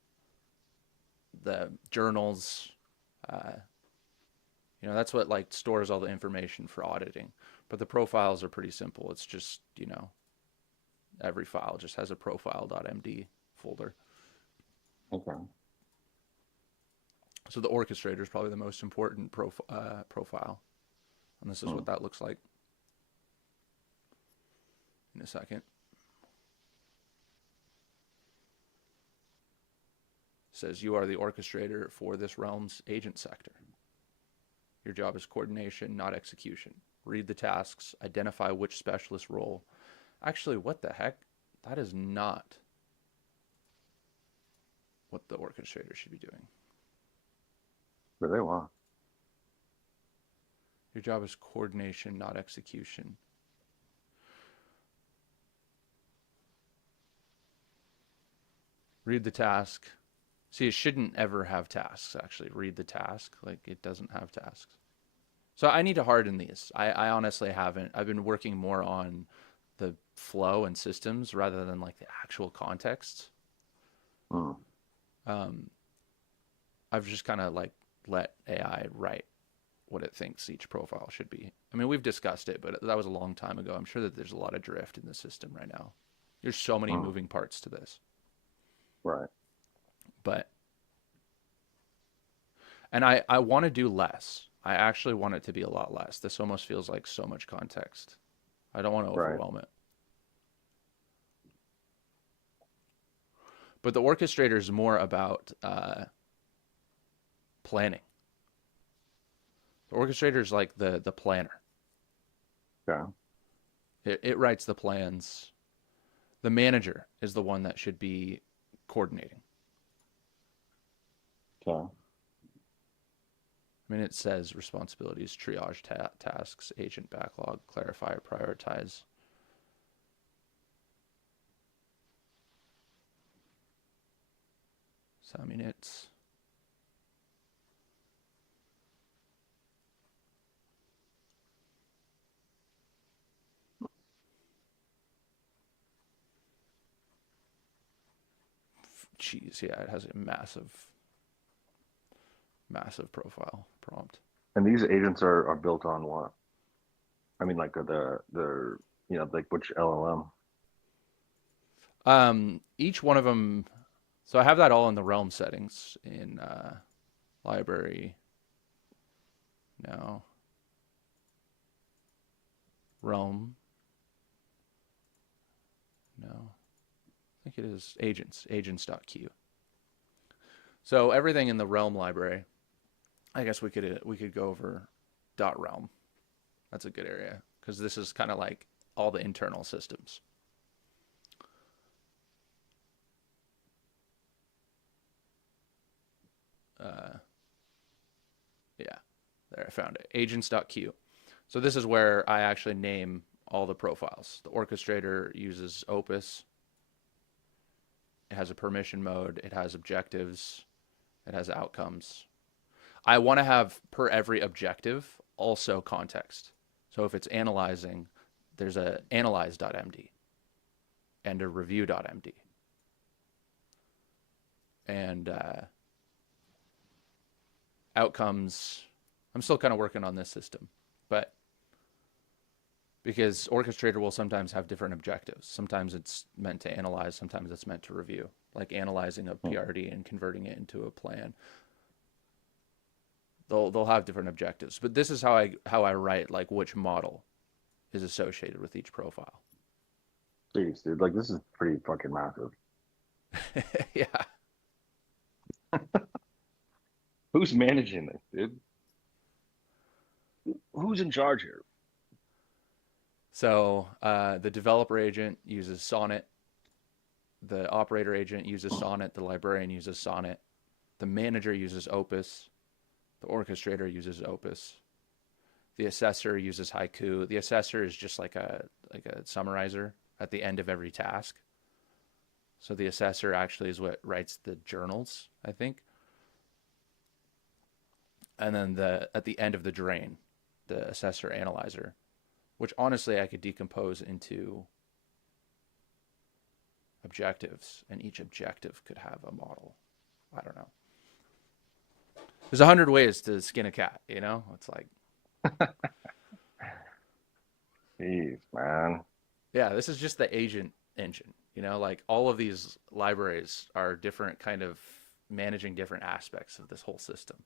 journals. Uh, that's what like stores all the information for auditing. But the profiles are pretty simple. It's just every file just has a profile.md folder. Okay. So the orchestrator is probably the most important profile, and this is Hmm. what that looks like in a second. It says you are the orchestrator for this realm's agent sector. Your job is coordination, not execution. Read the tasks, identify which specialist role. Actually, what the heck? That is not what the orchestrator should be doing. But they want. Your job is coordination, not execution. Read the task. See, it shouldn't ever have tasks, actually. Read the task. Like, it doesn't have tasks. So I need to harden these. I honestly haven't. I've been working more on the flow and systems rather than like the actual context. Hmm. Um, I've just kind of like let AI write what it thinks each profile should be. I mean, we've discussed it, but that was a long time ago. I'm sure that there's a lot of drift in the system right now. There's so many Hmm. moving parts to this. Right. But, and I want to do less. I actually want it to be a lot less. This almost feels like so much context. I don't want to Right. overwhelm it. But the orchestrator is more about planning. The orchestrator is like the planner. Yeah. It writes the plans. The manager is the one that should be coordinating. Okay. I mean, it says responsibilities, triage tasks, agent backlog, clarify or prioritize. So, I mean, it's. Geez, yeah, it has a massive profile prompt. And these agents are built on what? I mean, like the like which LLM? Each one of them. So I have that all in the realm settings in library. No. Realm. No. I think it is agents. Agents.q. So everything in the realm library, I guess we could go over dot realm. That's a good area because this is kind of like all the internal systems. Uh, yeah, there I found it. Agents.q. So this is where I actually name all the profiles. The orchestrator uses Opus. It has a permission mode. It has objectives. It has outcomes. I want to have per every objective also context. So if it's analyzing, there's a analyze.md and a review.md. And outcomes, I'm still kind of working on this system, but because orchestrator will sometimes have different objectives. Sometimes it's meant to analyze, sometimes it's meant to review, like analyzing a Hmm. PRD and converting it into a plan. They'll have different objectives, but this is how I write like which model is associated with each profile. Jeez, dude, like this is pretty fucking massive. Yeah. Who's managing this, dude? Who's in charge here? So the developer agent uses Sonnet. The operator agent uses Sonnet. The librarian uses Sonnet. The manager uses Opus. The orchestrator uses Opus. The assessor uses Haiku. The assessor is just like a summarizer at the end of every task. So the assessor actually is what writes the journals, I think. And then the at the end of the drain, the assessor analyzer, which honestly I could decompose into objectives, and each objective could have a model. I don't know. There's 100 ways to skin a cat, you know? It's like, Jeez, man. yeah, this is just the agent engine, you know? Like all of these libraries are different kind of managing different aspects of this whole system.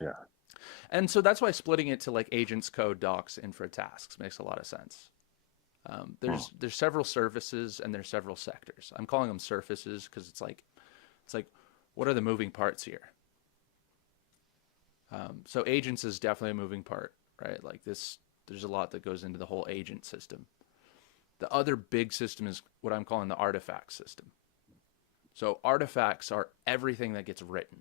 Yeah. And so that's why splitting it to like agents, code, docs, infra tasks makes a lot of sense. Hmm. There's several services and there's several sectors. I'm calling them surfaces because it's like what are the moving parts here? So agents is definitely a moving part, right? Like this, there's a lot that goes into the whole agent system. The other big system is what I'm calling the artifact system. So artifacts are everything that gets written,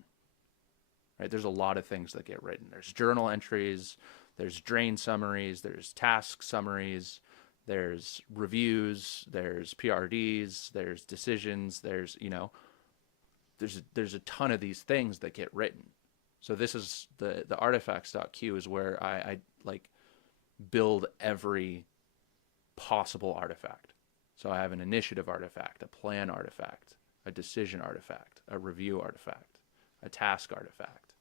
right? There's a lot of things that get written. There's journal entries, there's drain summaries, there's task summaries, there's reviews, there's PRDs, there's decisions, there's a ton of these things that get written. So this is the artifacts.q is where I like build every possible artifact. So I have an initiative artifact, a plan artifact, a decision artifact, a review artifact, a task artifact.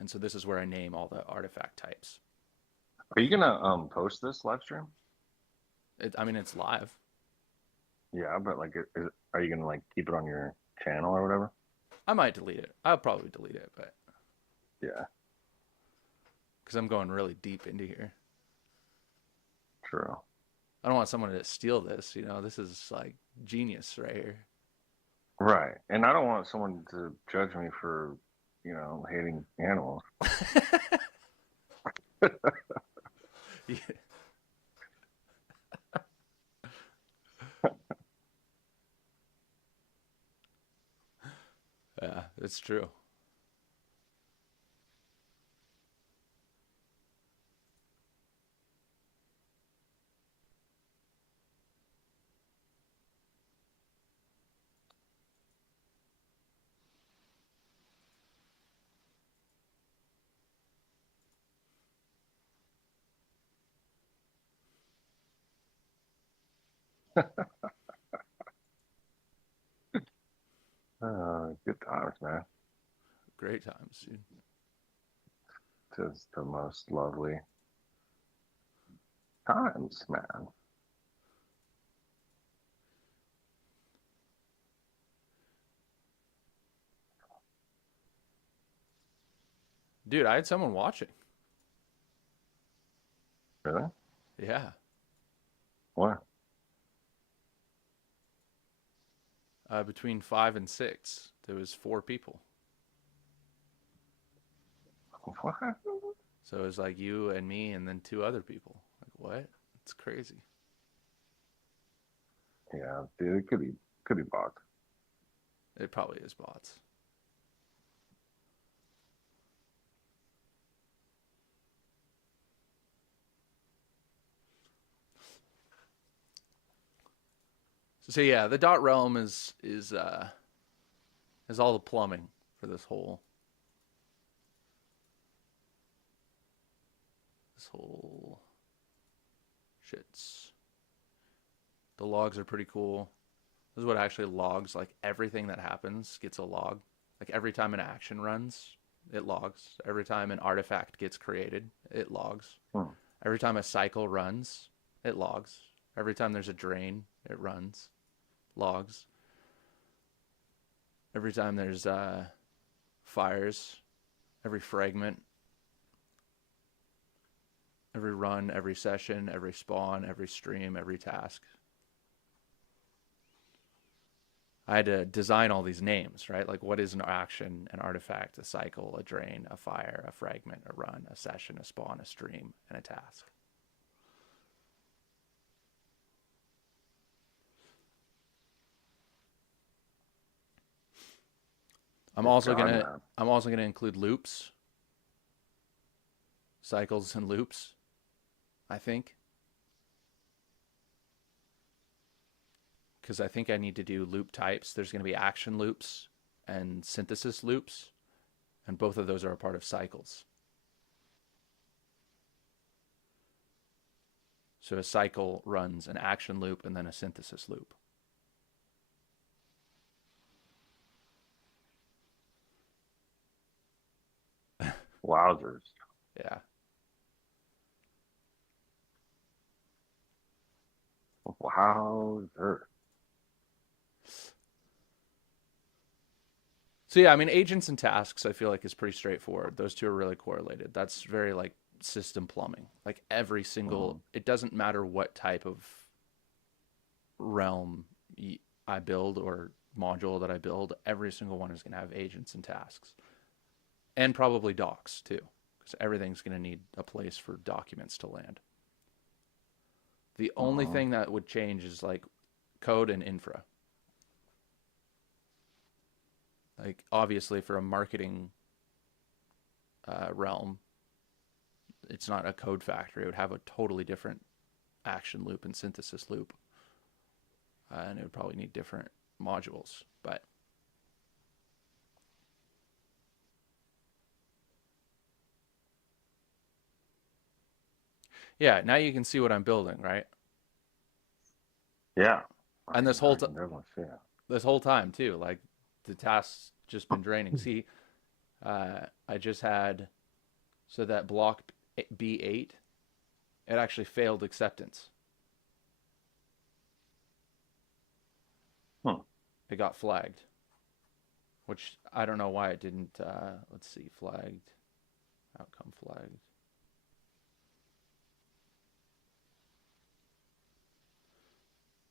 And so this is where I name all the artifact types. Are you gonna post this live stream? I mean, it's live. Yeah, but like, are you gonna like keep it on your channel or whatever? I might delete it. I'll probably delete it, but Yeah, because I'm going really deep into here. true. I don't want someone to steal this. This is like genius right here. Right. And I don't want someone to judge me for, hating animals. Yeah, yeah, it's true. Good times, man. Great times, dude. Just the most lovely times, man. Dude, I had someone watching. Really? Yeah. What? Between 5 and 6, there was 4 people. What? So it was like you and me, and then 2 other people. Like what? It's crazy. Yeah, dude, it could be bought. It probably is bots. So yeah, the dot realm is all the plumbing for this whole shits. The logs are pretty cool. This is what actually logs, like everything that happens gets a log. Like every time an action runs, it logs. Every time an artifact gets created, it logs. Hmm. Every time a cycle runs, it logs. Every time there's a drain, it runs, logs. Every time there's fires, every fragment, every run, every session, every spawn, every stream, every task. I had to design all these names, right? Like, what is an action, an artifact, a cycle, a drain, a fire, a fragment, a run, a session, a spawn, a stream, and a task? I'm Good also God, gonna man. I'm also gonna include loops, cycles, and loops. I think because I think I need to do loop types. There's gonna be action loops and synthesis loops, and both of those are a part of cycles. So a cycle runs an action loop and then a synthesis loop. Wowzers. Yeah. Wowzer. So yeah, I mean agents and tasks I feel like is pretty straightforward. Those two are really correlated. That's very like system plumbing. Like every single Mhm. it doesn't matter what type of realm I build or module that I build, every single one is going to have agents and tasks. And probably docs too, because everything's going to need a place for documents to land. The only Mhm. thing that would change is like code and infra. Like obviously for a marketing realm, it's not a code factory. It would have a totally different action loop and synthesis loop, and it would probably need different modules. But yeah, now you can see what I'm building, right? Yeah. And I can definitely see it. this whole time too, like the task's just been draining. See, I just had so that block B8, it actually failed acceptance. Hmm. It got flagged, which I don't know why it didn't. Let's see, flagged, outcome flagged.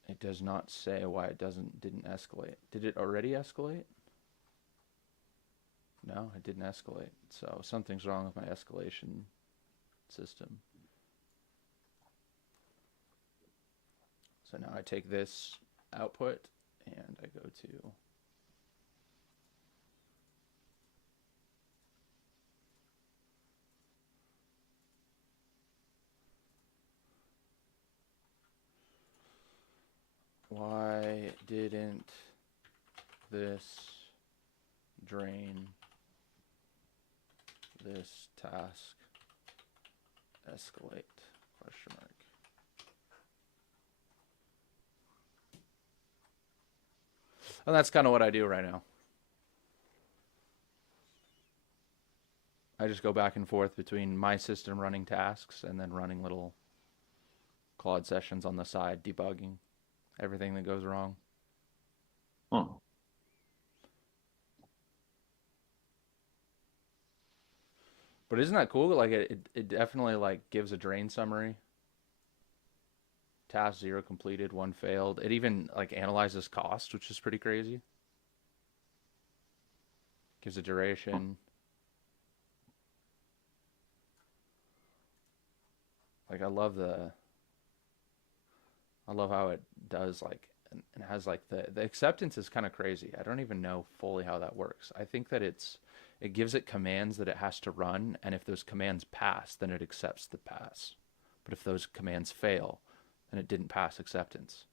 It does not say why it didn't escalate. Did it already escalate? No, it didn't escalate. So something's wrong with my escalation system. So now I take this output and I go to why didn't this drain this task escalate? Question mark. And that's kind of what I do right now. I just go back and forth between my system running tasks and then running little Claude sessions on the side, debugging everything that goes wrong. Hmm. But isn't that cool? Like it definitely like gives a drain summary. task 0 completed, 1 failed. It even like analyzes cost, which is pretty crazy. Gives a duration. Like I love how it does like and has like the acceptance is kind of crazy. I don't even know fully how that works. I think that it gives it commands that it has to run, and if those commands pass, then it accepts the pass. But if those commands fail, then it didn't pass acceptance.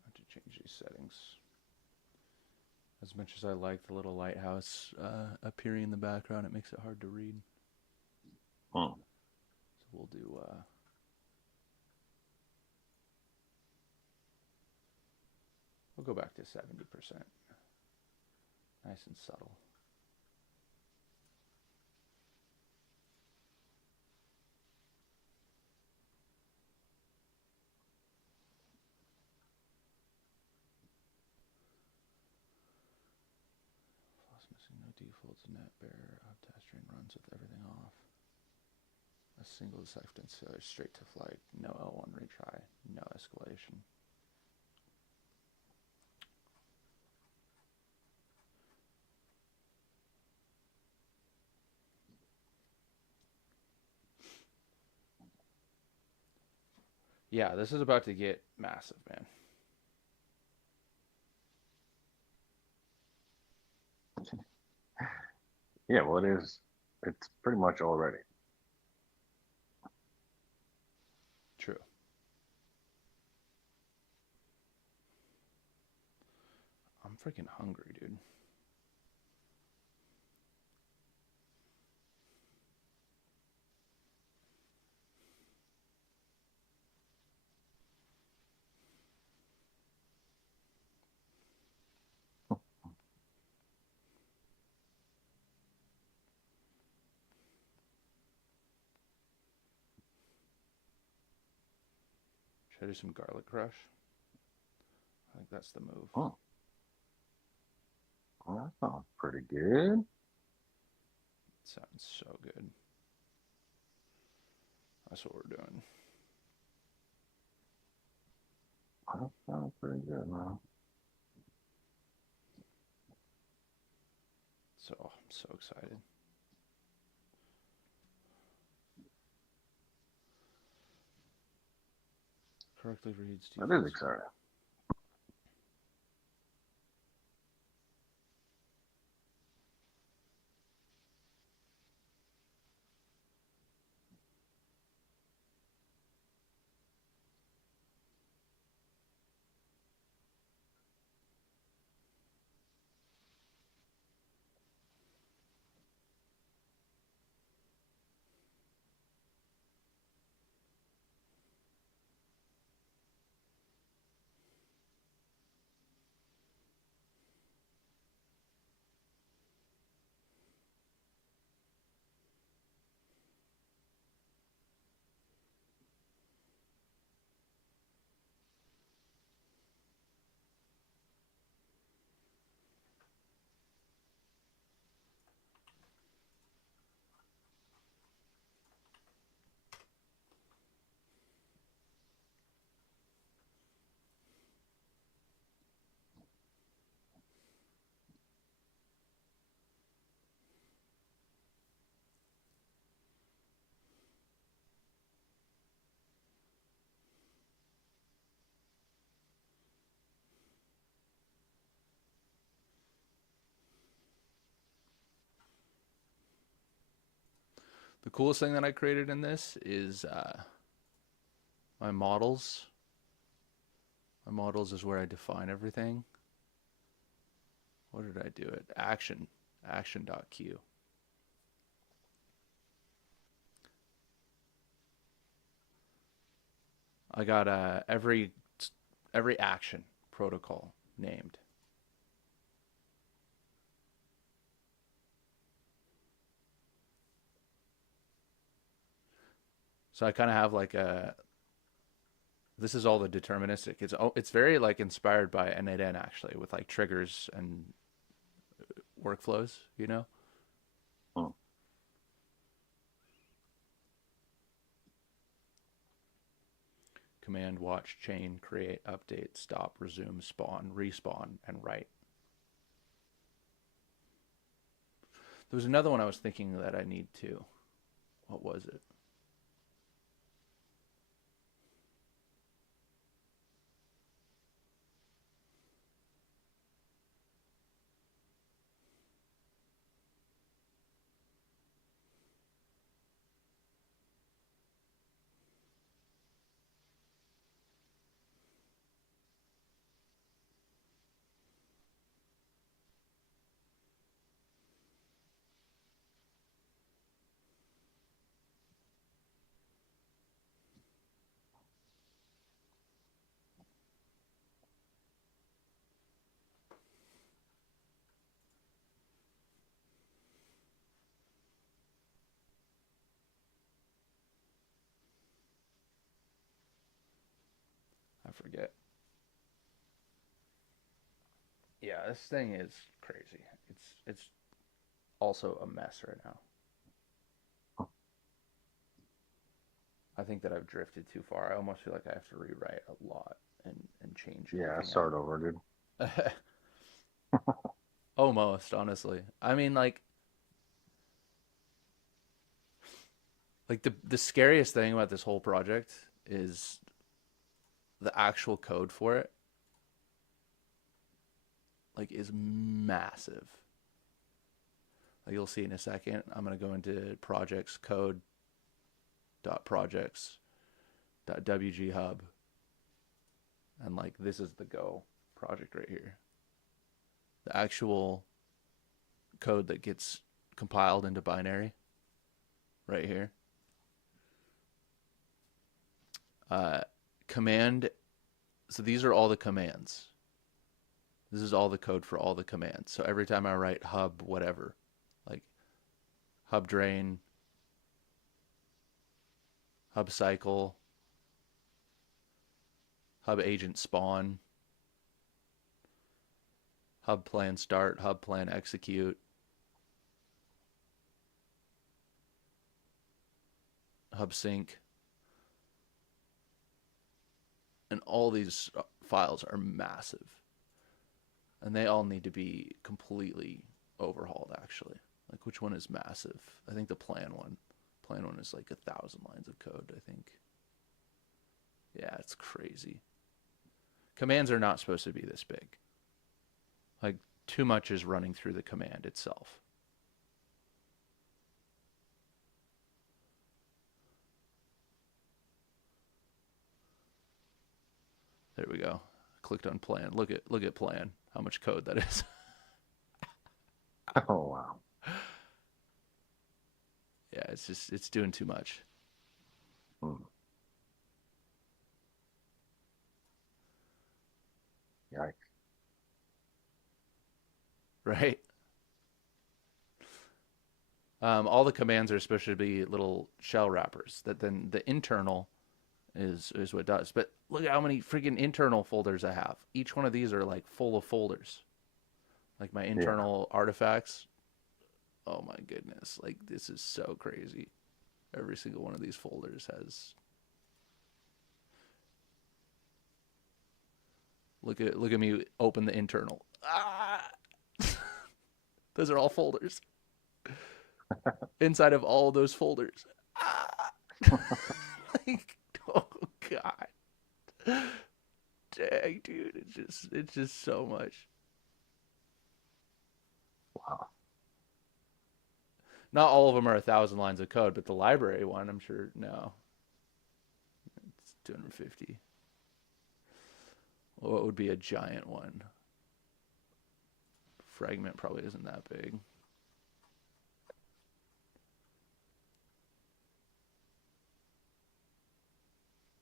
I have to change these settings. As much as I like the little lighthouse appearing in the background, it makes it hard to read. Hmm. So we'll do. We'll go back to 70%. Nice and subtle. Floss missing, no defaults, net bearer, up string runs with everything off. A single acceptance failure straight to flag, no L1 retry, no escalation. Yeah, this is about to get massive, man. Yeah, well, it is. It's pretty much already. True. I'm freaking hungry, dude. Should I do some garlic crush? I think that's the move. Hmm. Well, that sounds pretty good. It sounds so good. That's what we're doing. That sounds pretty good, man. So I'm so excited. Correctly reads That is default. exciting. The coolest thing that I created in this is my models. My models is where I define everything. What did I do it? Action.q. I got every action protocol named. So I kind of have like a this is all the deterministic. It's very like inspired by unedited actually with like triggers and workflows, you know? Hmm. Command, watch, chain, create, update, stop, resume, spawn, respawn, and write. There was another one I was thinking that I need to. What was it? I forget. Yeah, this thing is crazy. It's also a mess right now. I think that I've drifted too far. I almost feel like I have to rewrite a lot and change Yeah, everything start over, dude. out. Almost, honestly. I mean, like the scariest thing about this whole project is the actual code for it. Like, is massive. Like you'll see in a second. I'm gonna go into projects code dot projects dot wg hub, and like this is the Go project right here. The actual code that gets compiled into binary right here. Uh, command. So these are all the commands. This is all the code for all the commands. So every time I write hub whatever, like hub drain, hub cycle, hub agent spawn, hub plan start, hub plan execute, hub sync, and all these files are massive. And they all need to be completely overhauled actually. Like which one is massive? I think the plan one. Plan one is like 1,000 lines of code, I think. Yeah, it's crazy. Commands are not supposed to be this big. Like, too much is running through the command itself. There we go. Clicked on plan. Look at plan. How much code that is. Oh wow. Yeah, it's doing too much. Hmm. Yikes. Right? All the commands are supposed to be little shell wrappers that then the internal is what does. But look at how many freaking internal folders I have. Each one of these are like full of folders. Like my Yeah. internal artifacts. Oh my goodness. Like this is so crazy. Every single one of these folders has look at me open the internal. Ah! Those are all folders. Inside of all those folders. Ah! Like, oh god. Dang, dude, it's just so much. Wow. Not all of them are 1,000 lines of code, but the library one, I'm sure. No, it's 250. What would be a giant one? Fragment probably isn't that big.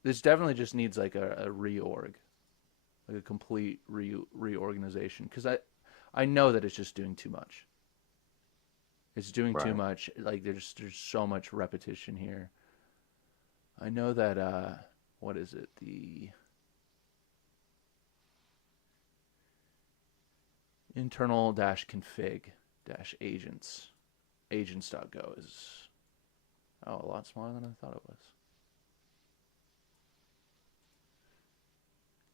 This definitely just needs like a reorg, like a complete reorganization. Because I know that it's just doing too much. It's doing too Right. much. Like there's so much repetition here. I know that what is it? The internal dash config dash agents agents.go is a lot smaller than I thought it was.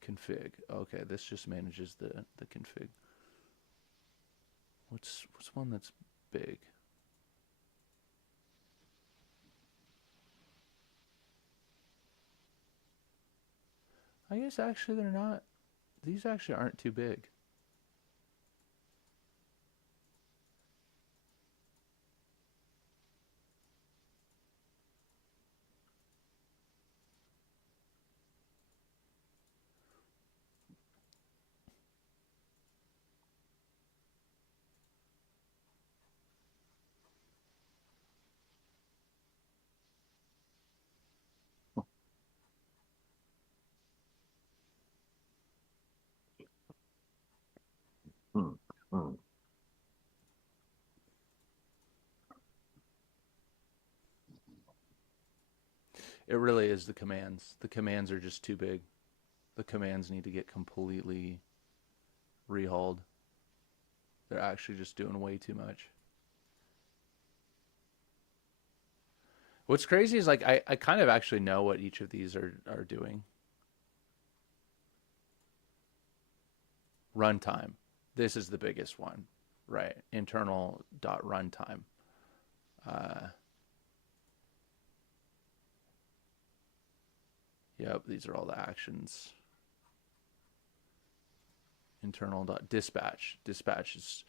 Config. Okay, this just manages the config. What's one that's big? I guess actually they're not. These actually aren't too big. Hmm. Hmm. It really is the commands. The commands are just too big. The commands need to get completely rehauled. They're actually just doing way too much. What's crazy is like I kind of actually know what each of these are doing. Runtime. This is the biggest one, right? Internal dot runtime. Uh, yep, these are all the actions. Internal dot dispatch. Dispatch is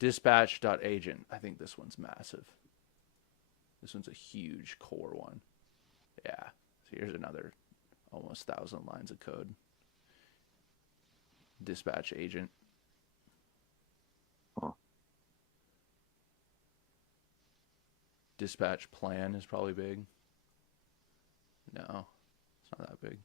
dispatch dot agent. I think this one's massive. This one's a huge core one. Yeah. So here's another almost 1,000 lines of code. Dispatch agent. Huh. Dispatch plan is probably big. No, it's not that big.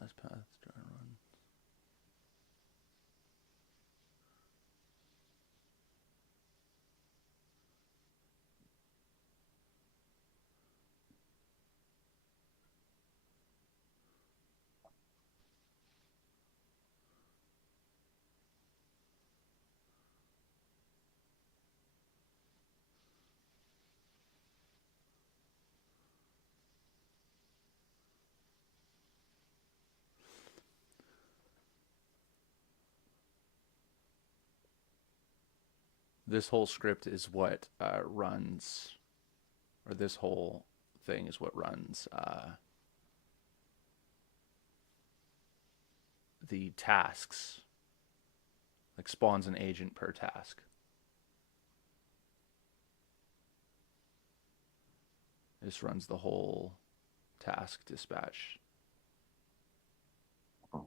Task path, try to run. this whole script is what runs, or this whole thing is what runs the tasks, like spawns an agent per task. This runs the whole task dispatch. Oh.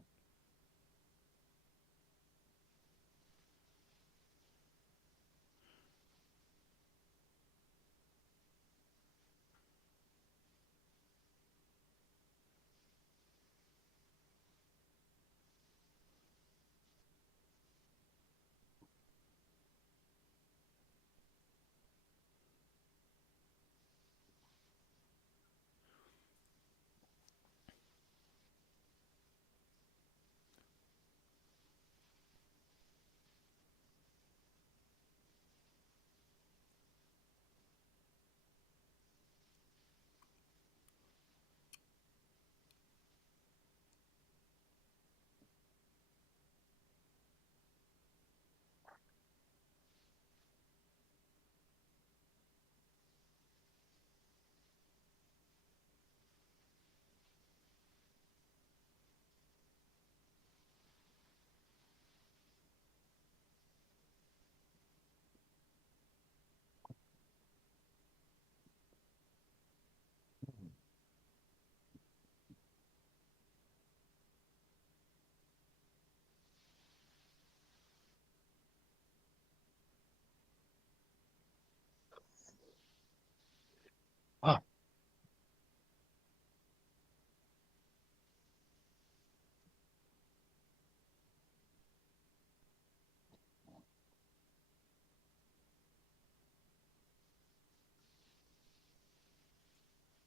Oh,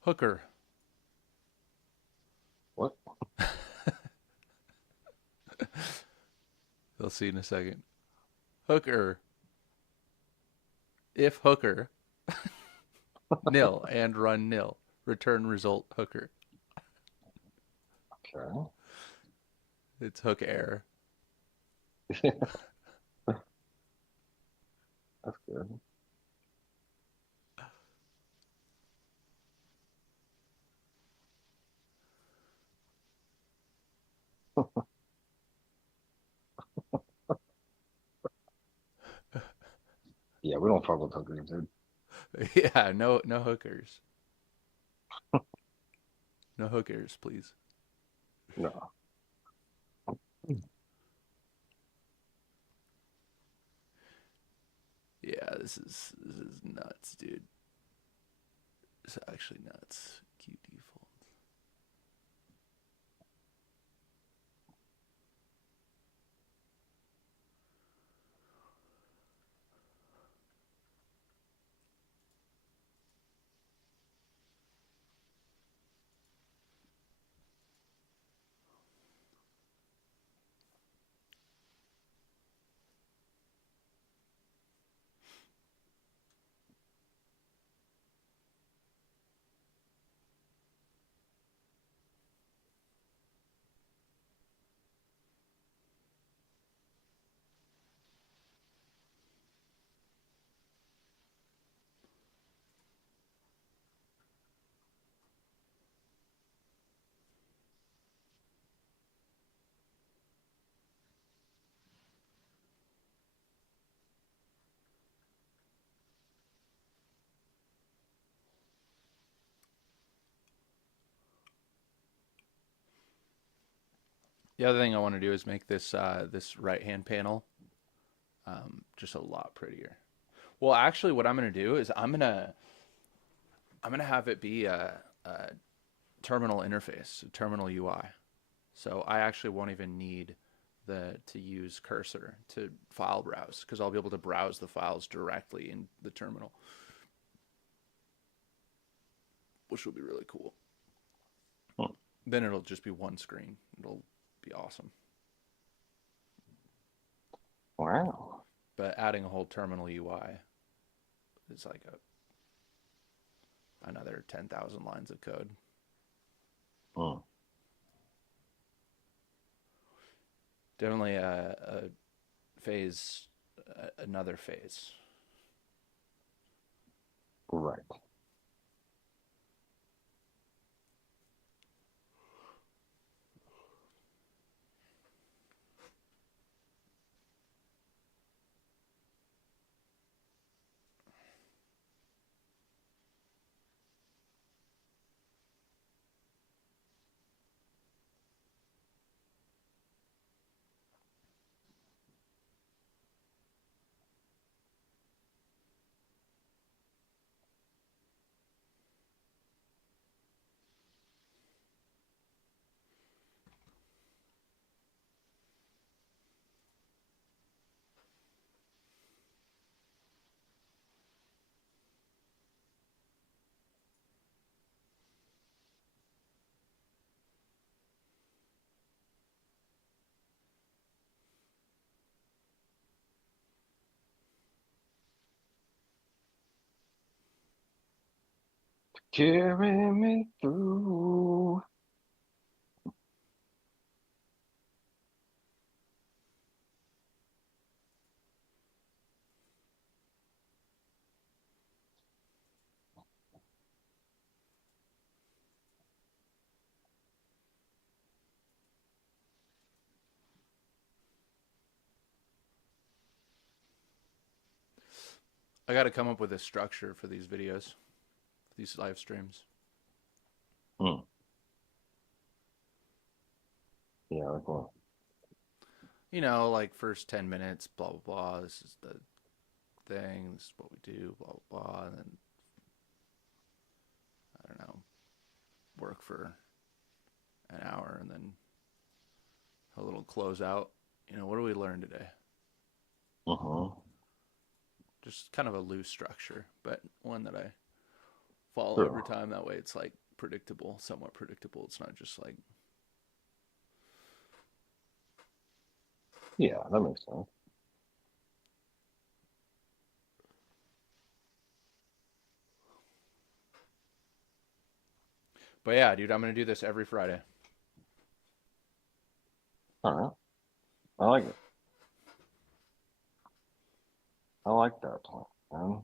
Hooker. what? They'll see in a second. Hooker. If hooker, nil and run nil. Return result hooker. Okay. It's hook error. That's good. Yeah, we don't fuck with hookers, dude. Yeah, no hookers. No hookers, please. No. Yeah, this is nuts, dude. It's actually nuts. Queue default. The other thing I want to do is make this right hand panel just a lot prettier. Well, actually, what I'm gonna do is I'm gonna have it be a terminal interface, a terminal UI. So I actually won't even need the to use cursor to file browse because I'll be able to browse the files directly in the terminal, which will be really cool. Hmm. Then it'll just be one screen. It'll be awesome. Wow. But adding a whole terminal UI is like another 10,000 lines of code. Hmm. Definitely a phase, another phase. Right. Carry me through. I got to come up with a structure for these videos, these live streams. Hmm. Yeah, like what? You know, like first 10 minutes, blah, blah, blah. This is the thing. This is what we do, blah, blah, blah. And then, I don't know, work for an hour and then a little closeout. You know, what do we learn today? Uh-huh. Just kind of a loose structure, but one that I follow every Sure. time. That way it's like predictable, somewhat predictable. It's not just like, Yeah, that makes sense. but yeah, dude, I'm going to do this every Friday. All right. I like it. I like that plan, man.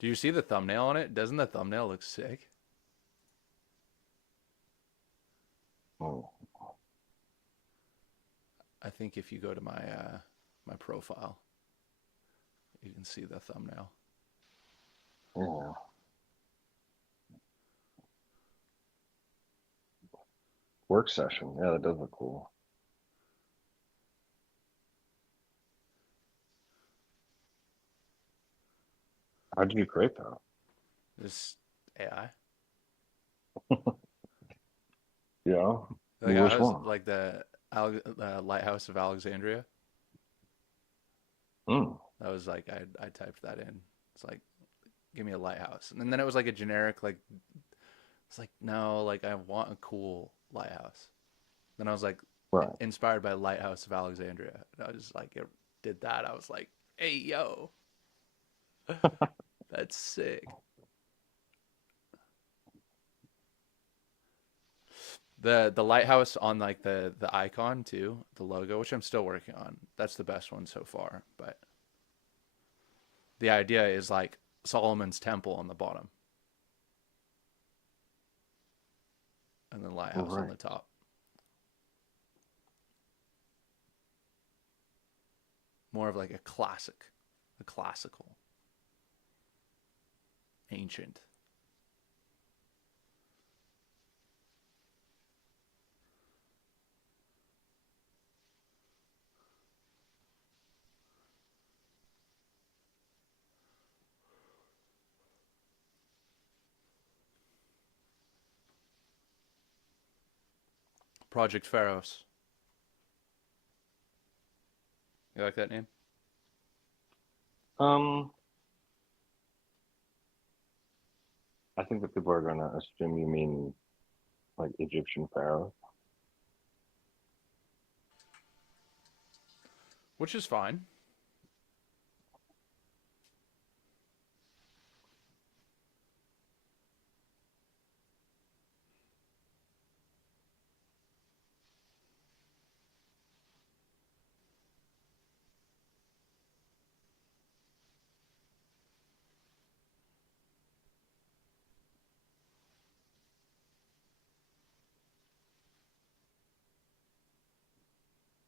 Do you see the thumbnail on it? Doesn't the thumbnail look sick? Oh, I think if you go to my profile, you can see the thumbnail. yeah. Work session. Yeah, that does look cool. How did you create that? This AI. Yeah. Like I Which was one? like the Lighthouse of Alexandria. Hmm. That was like I typed that in. It's like give me a lighthouse, and then it was like a generic like it's like no like I want a cool lighthouse. Then I was like Right. inspired by Lighthouse of Alexandria. And I was like it did that. I was like hey yo, that's sick. The lighthouse on like the icon too, the logo, which I'm still working on. That's the best one so far. But the idea is like Solomon's temple on the bottom and then lighthouse on Right. the top. More of like a classical, ancient. Project Pharos. You like that name? Um, I think that people are gonna assume you mean like Egyptian pharaoh. Which is fine.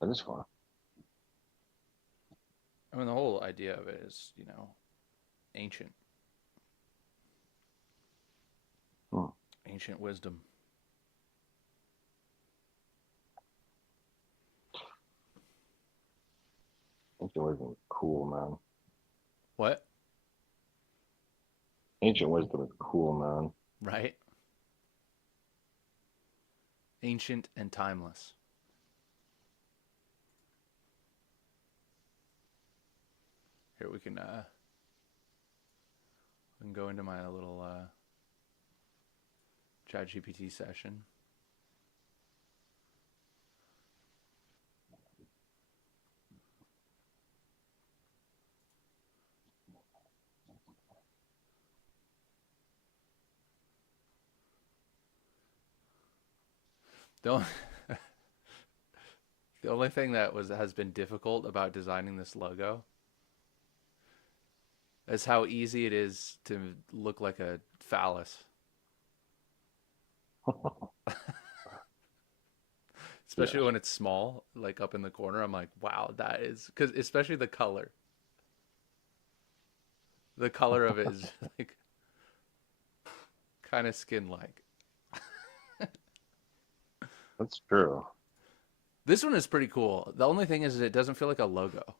I just want. I mean, the whole idea of it is, ancient, Hmm. ancient wisdom. Ancient wisdom is cool, man. What? Ancient wisdom is cool, man. Right? Ancient and timeless. Here we can go into my little chat GPT session. The only, the only thing that has been difficult about designing this logo is how easy it is to look like a phallus. Especially Yes. when it's small, like up in the corner. I'm like, wow, that is because especially the color. The color of it is like kind of skin like. That's true. This one is pretty cool. The only thing is it doesn't feel like a logo.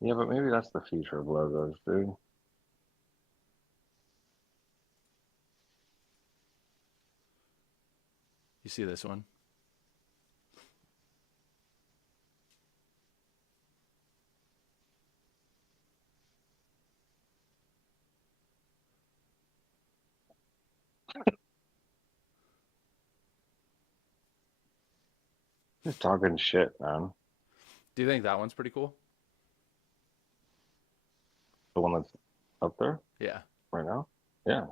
Yeah, but maybe that's the future of logos, dude. You see this one? Just talking shit, man. Do you think that one's pretty cool? The one that's up there Yeah. right now. Yeah.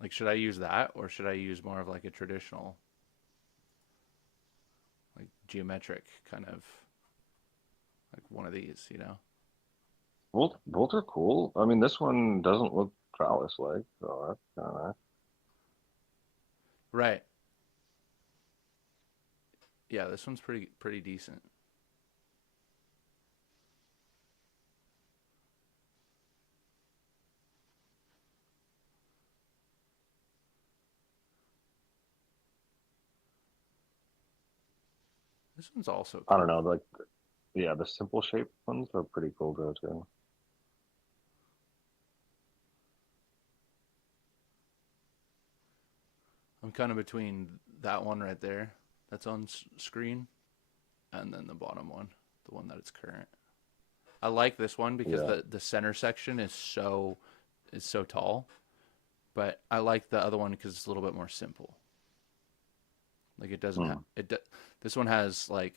Like, should I use that or should I use more of like a traditional, like geometric kind of like one of these? Both are cool. I mean, this one doesn't look phallus like, so that's kind of nice. Right. Yeah, this one's pretty decent. This one's also I don't cool. know, like yeah, the simple shape ones are pretty cool too. I'm kind of between that one right there that's on screen and then the bottom one, the one that it's current. I like this one because Yeah. the center section is so tall, but I like the other one because it's a little bit more simple. Like it doesn't have Hmm. this one has like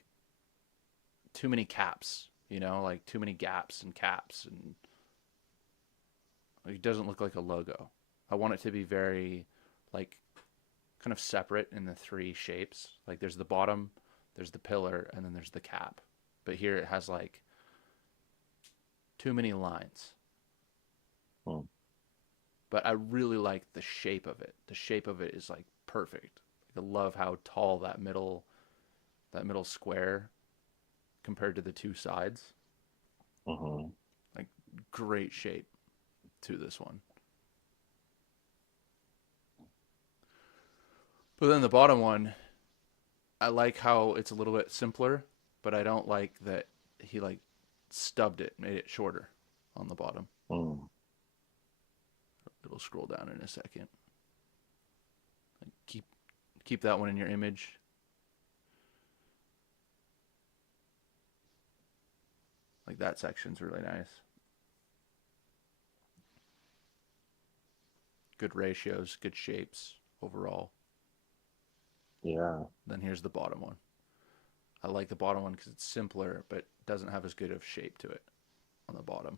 too many caps, like too many gaps and caps and like, it doesn't look like a logo. I want it to be very like kind of separate in the three shapes. Like there's the bottom, there's the pillar, and then there's the cap. But here it has like too many lines. Hmm. But I really like the shape of it. The shape of it is like perfect. I love how tall that middle square compared to the two sides. Hmm. Like great shape to this one. But then the bottom one, I like how it's a little bit simpler, but I don't like that he like stubbed it, made it shorter on the bottom. Hmm. It'll scroll down in a second. Like keep that one in your image. Like that section's really nice. Good ratios, good shapes overall. Yeah. Then here's the bottom one. I like the bottom one because it's simpler, but doesn't have as good of shape to it on the bottom.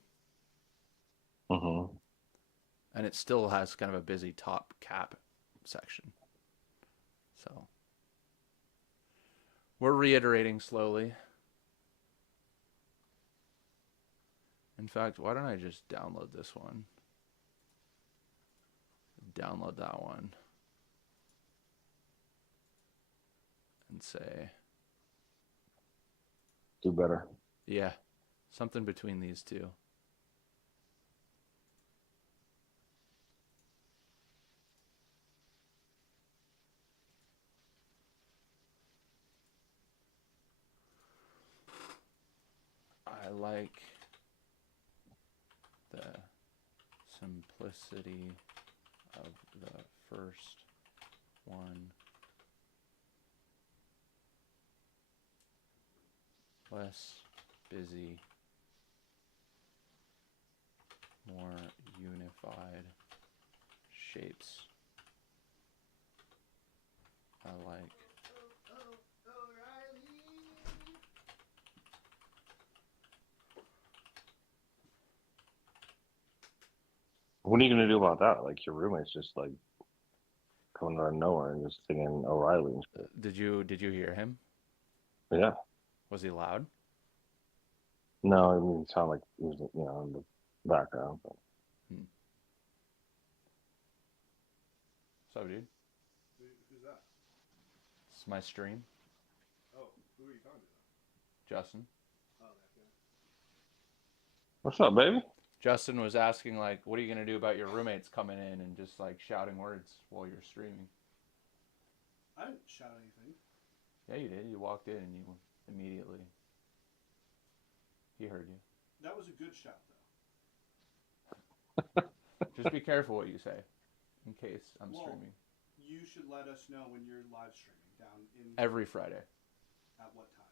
Hmm. And it still has kind of a busy top cap section. So we're reiterating slowly. In fact, why don't I just download this one? Download that one. and say, Do better. yeah, something between these two. I like the simplicity of the first one, less busy, more unified shapes. I like. What are you gonna do about that? Like your roommate's just like coming out of nowhere and just singing O'Reilly and shit. Did you hear him? Yeah. Was he loud? No, I mean, it sounded like he was, in the background. But Hmm. What's up, dude? Who's that? It's my stream, Oh, who are you talking to? Justin. Oh, that guy. what's up, baby? Justin was asking like, "What are you gonna do about your roommates coming in and just like shouting words while you're streaming?" I didn't shout anything. Yeah, you did. You walked in and you immediately he heard you. That was a good shout, Just be careful what you say, in case I'm Well, streaming though. You should let us know when you're live streaming down in every Friday. at what time.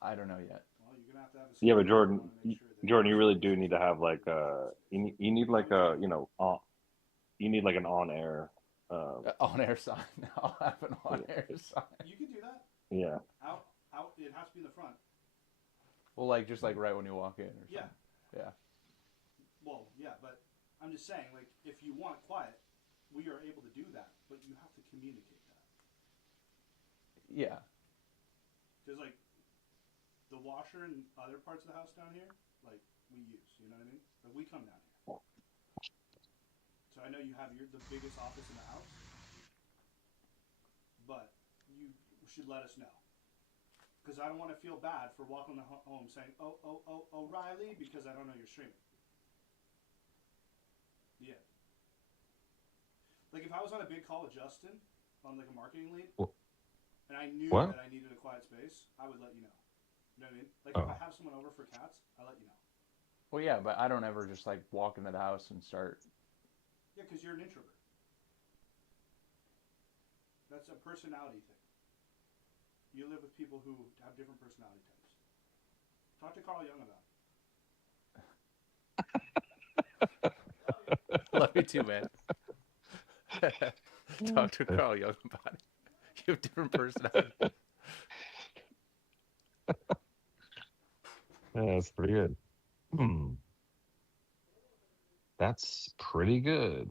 I don't know yet. Well, you're gonna have to have a Yeah, but schedule. We Jordan, want to make sure that Jordan, you really do streaming need to have like you need like a you need like an on air. On-air sign. I'll have an Yeah. on-air sign. You can do that. Yeah. Out. It has to be in the front. Well, like just like right when you walk in or Yeah. something. Yeah. Well, yeah, but I'm just saying, like, if you want quiet, we are able to do that, but you have to communicate that. Yeah. Because, like, the washer and other parts of the house down here, like, we use. You know what I mean? Like, we come down here. So I know you have the biggest office in the house, but you should let us know. Because I don't want to feel bad for walking home saying, oh, O'Reilly, because I don't know you're streaming. Yeah. Like, if I was on a big call with Justin, on, like, a marketing lead, and I knew What? that I needed a quiet space, I would let you know. You know what I mean? Like, if Oh. I have someone over for cats, I let you know. Well, yeah, but I don't ever just like walk into the house and start. Yeah, because you're an introvert. That's a personality thing. You live with people who have different personality types. Talk to Carl Jung about it. Love you too, man. Talk to Carl Jung about it. You have different personalities. Yeah, that's pretty good. Hmm. That's pretty good.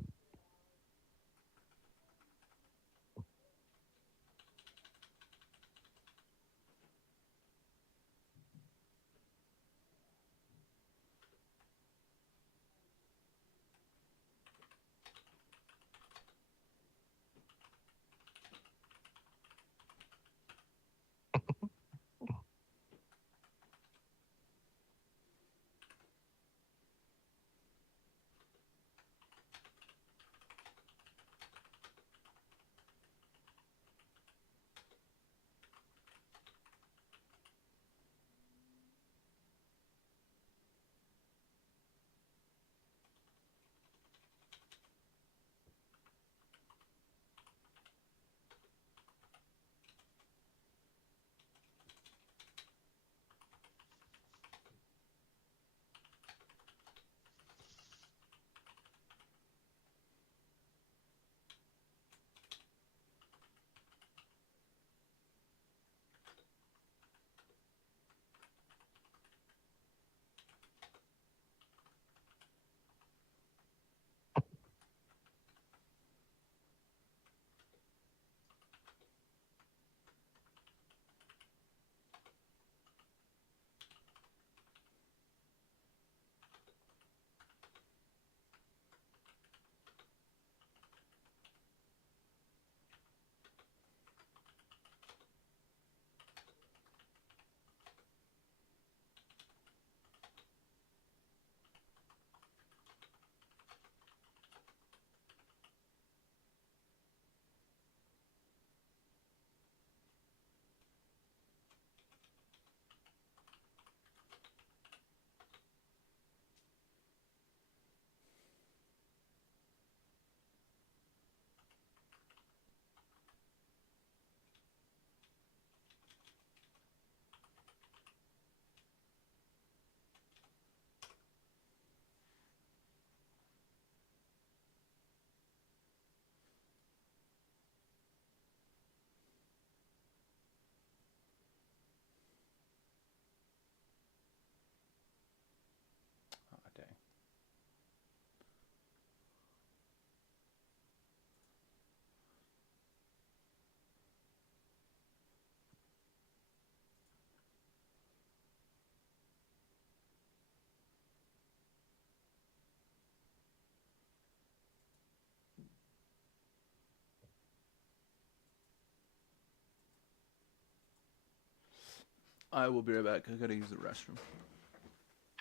I will be right back. I gotta use the restroom.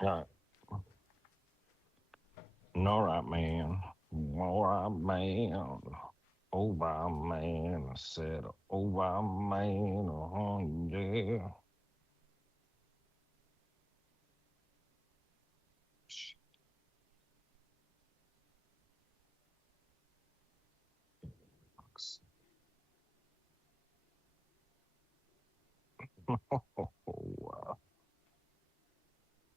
All right. All right, man. All right, man. Oh, my man. I said, oh, my man. Yeah. Oh, wow.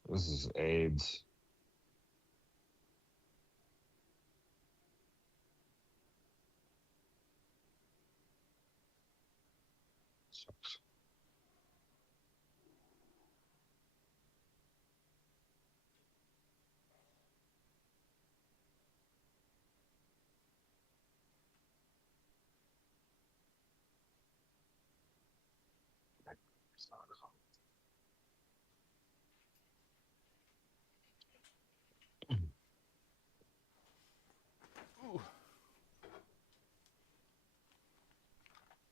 This is AIDS. Sucks.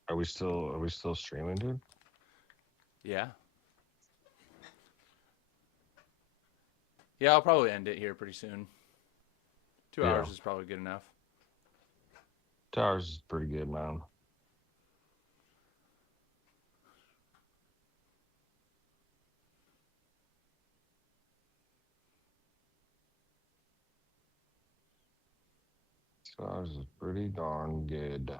Are we still streaming, dude? Yeah. Yeah, I'll probably end it here pretty soon. 2 hours Yeah. is probably good enough. Towers is pretty good, man. Towers is pretty darn good.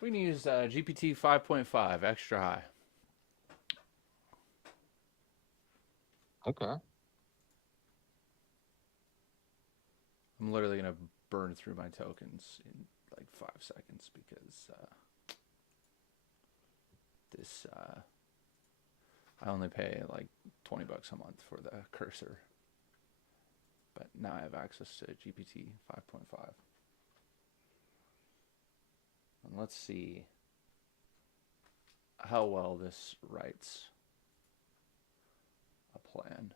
We can use GPT 5.5 extra high. Okay. I'm literally gonna burn through my tokens in like 5 seconds because this I only pay like $20 a month for the cursor, but now I have access to GPT 5.5. And let's see how well this writes a plan.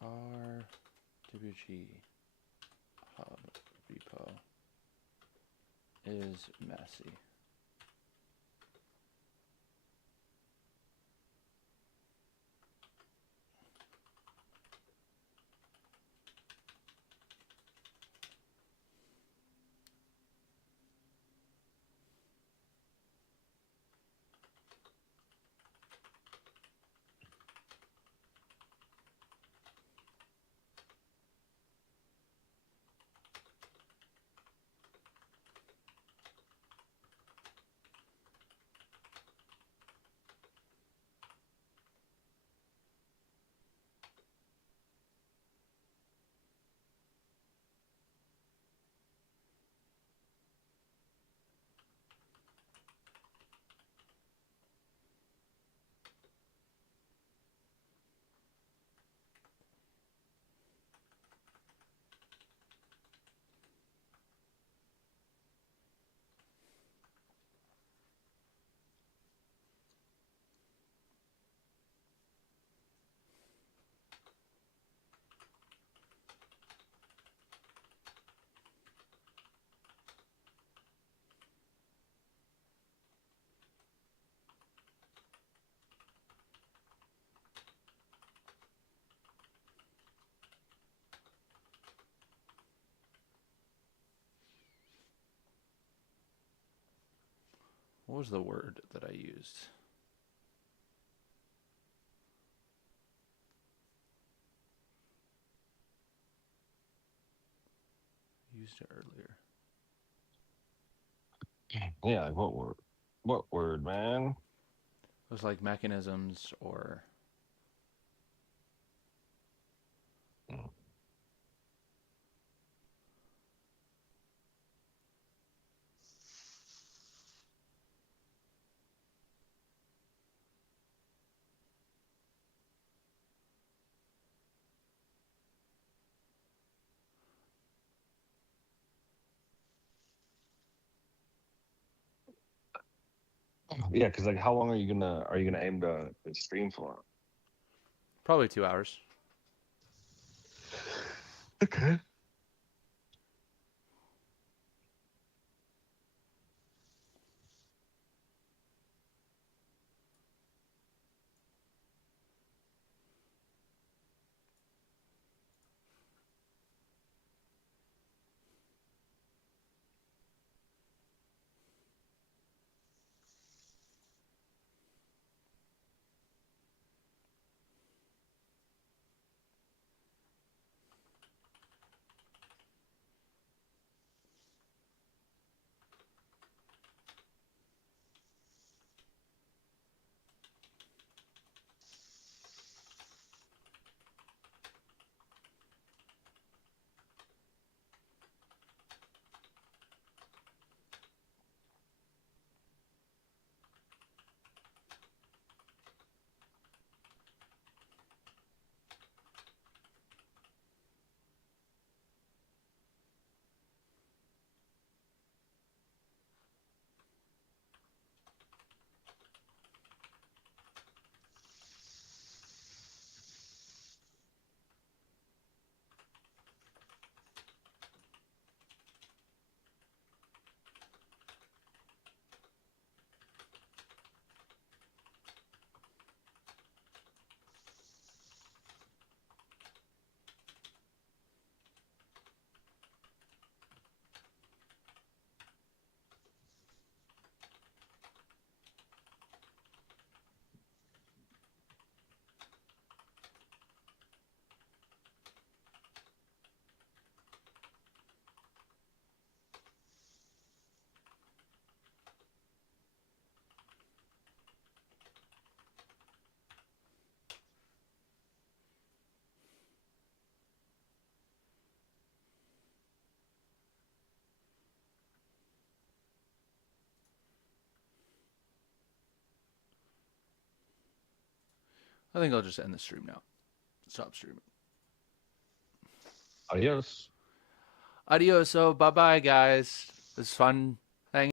RWG hub repo is messy. What was the word that I used? I used it earlier. Yeah, like what word? What word, man? It was like mechanisms or Mm. Yeah, because like, how long are you gonna aim to stream for? probably 2 hours. Okay. I think I'll just end the stream now. Stop streaming. Adios. Adios. So bye bye, guys. It was fun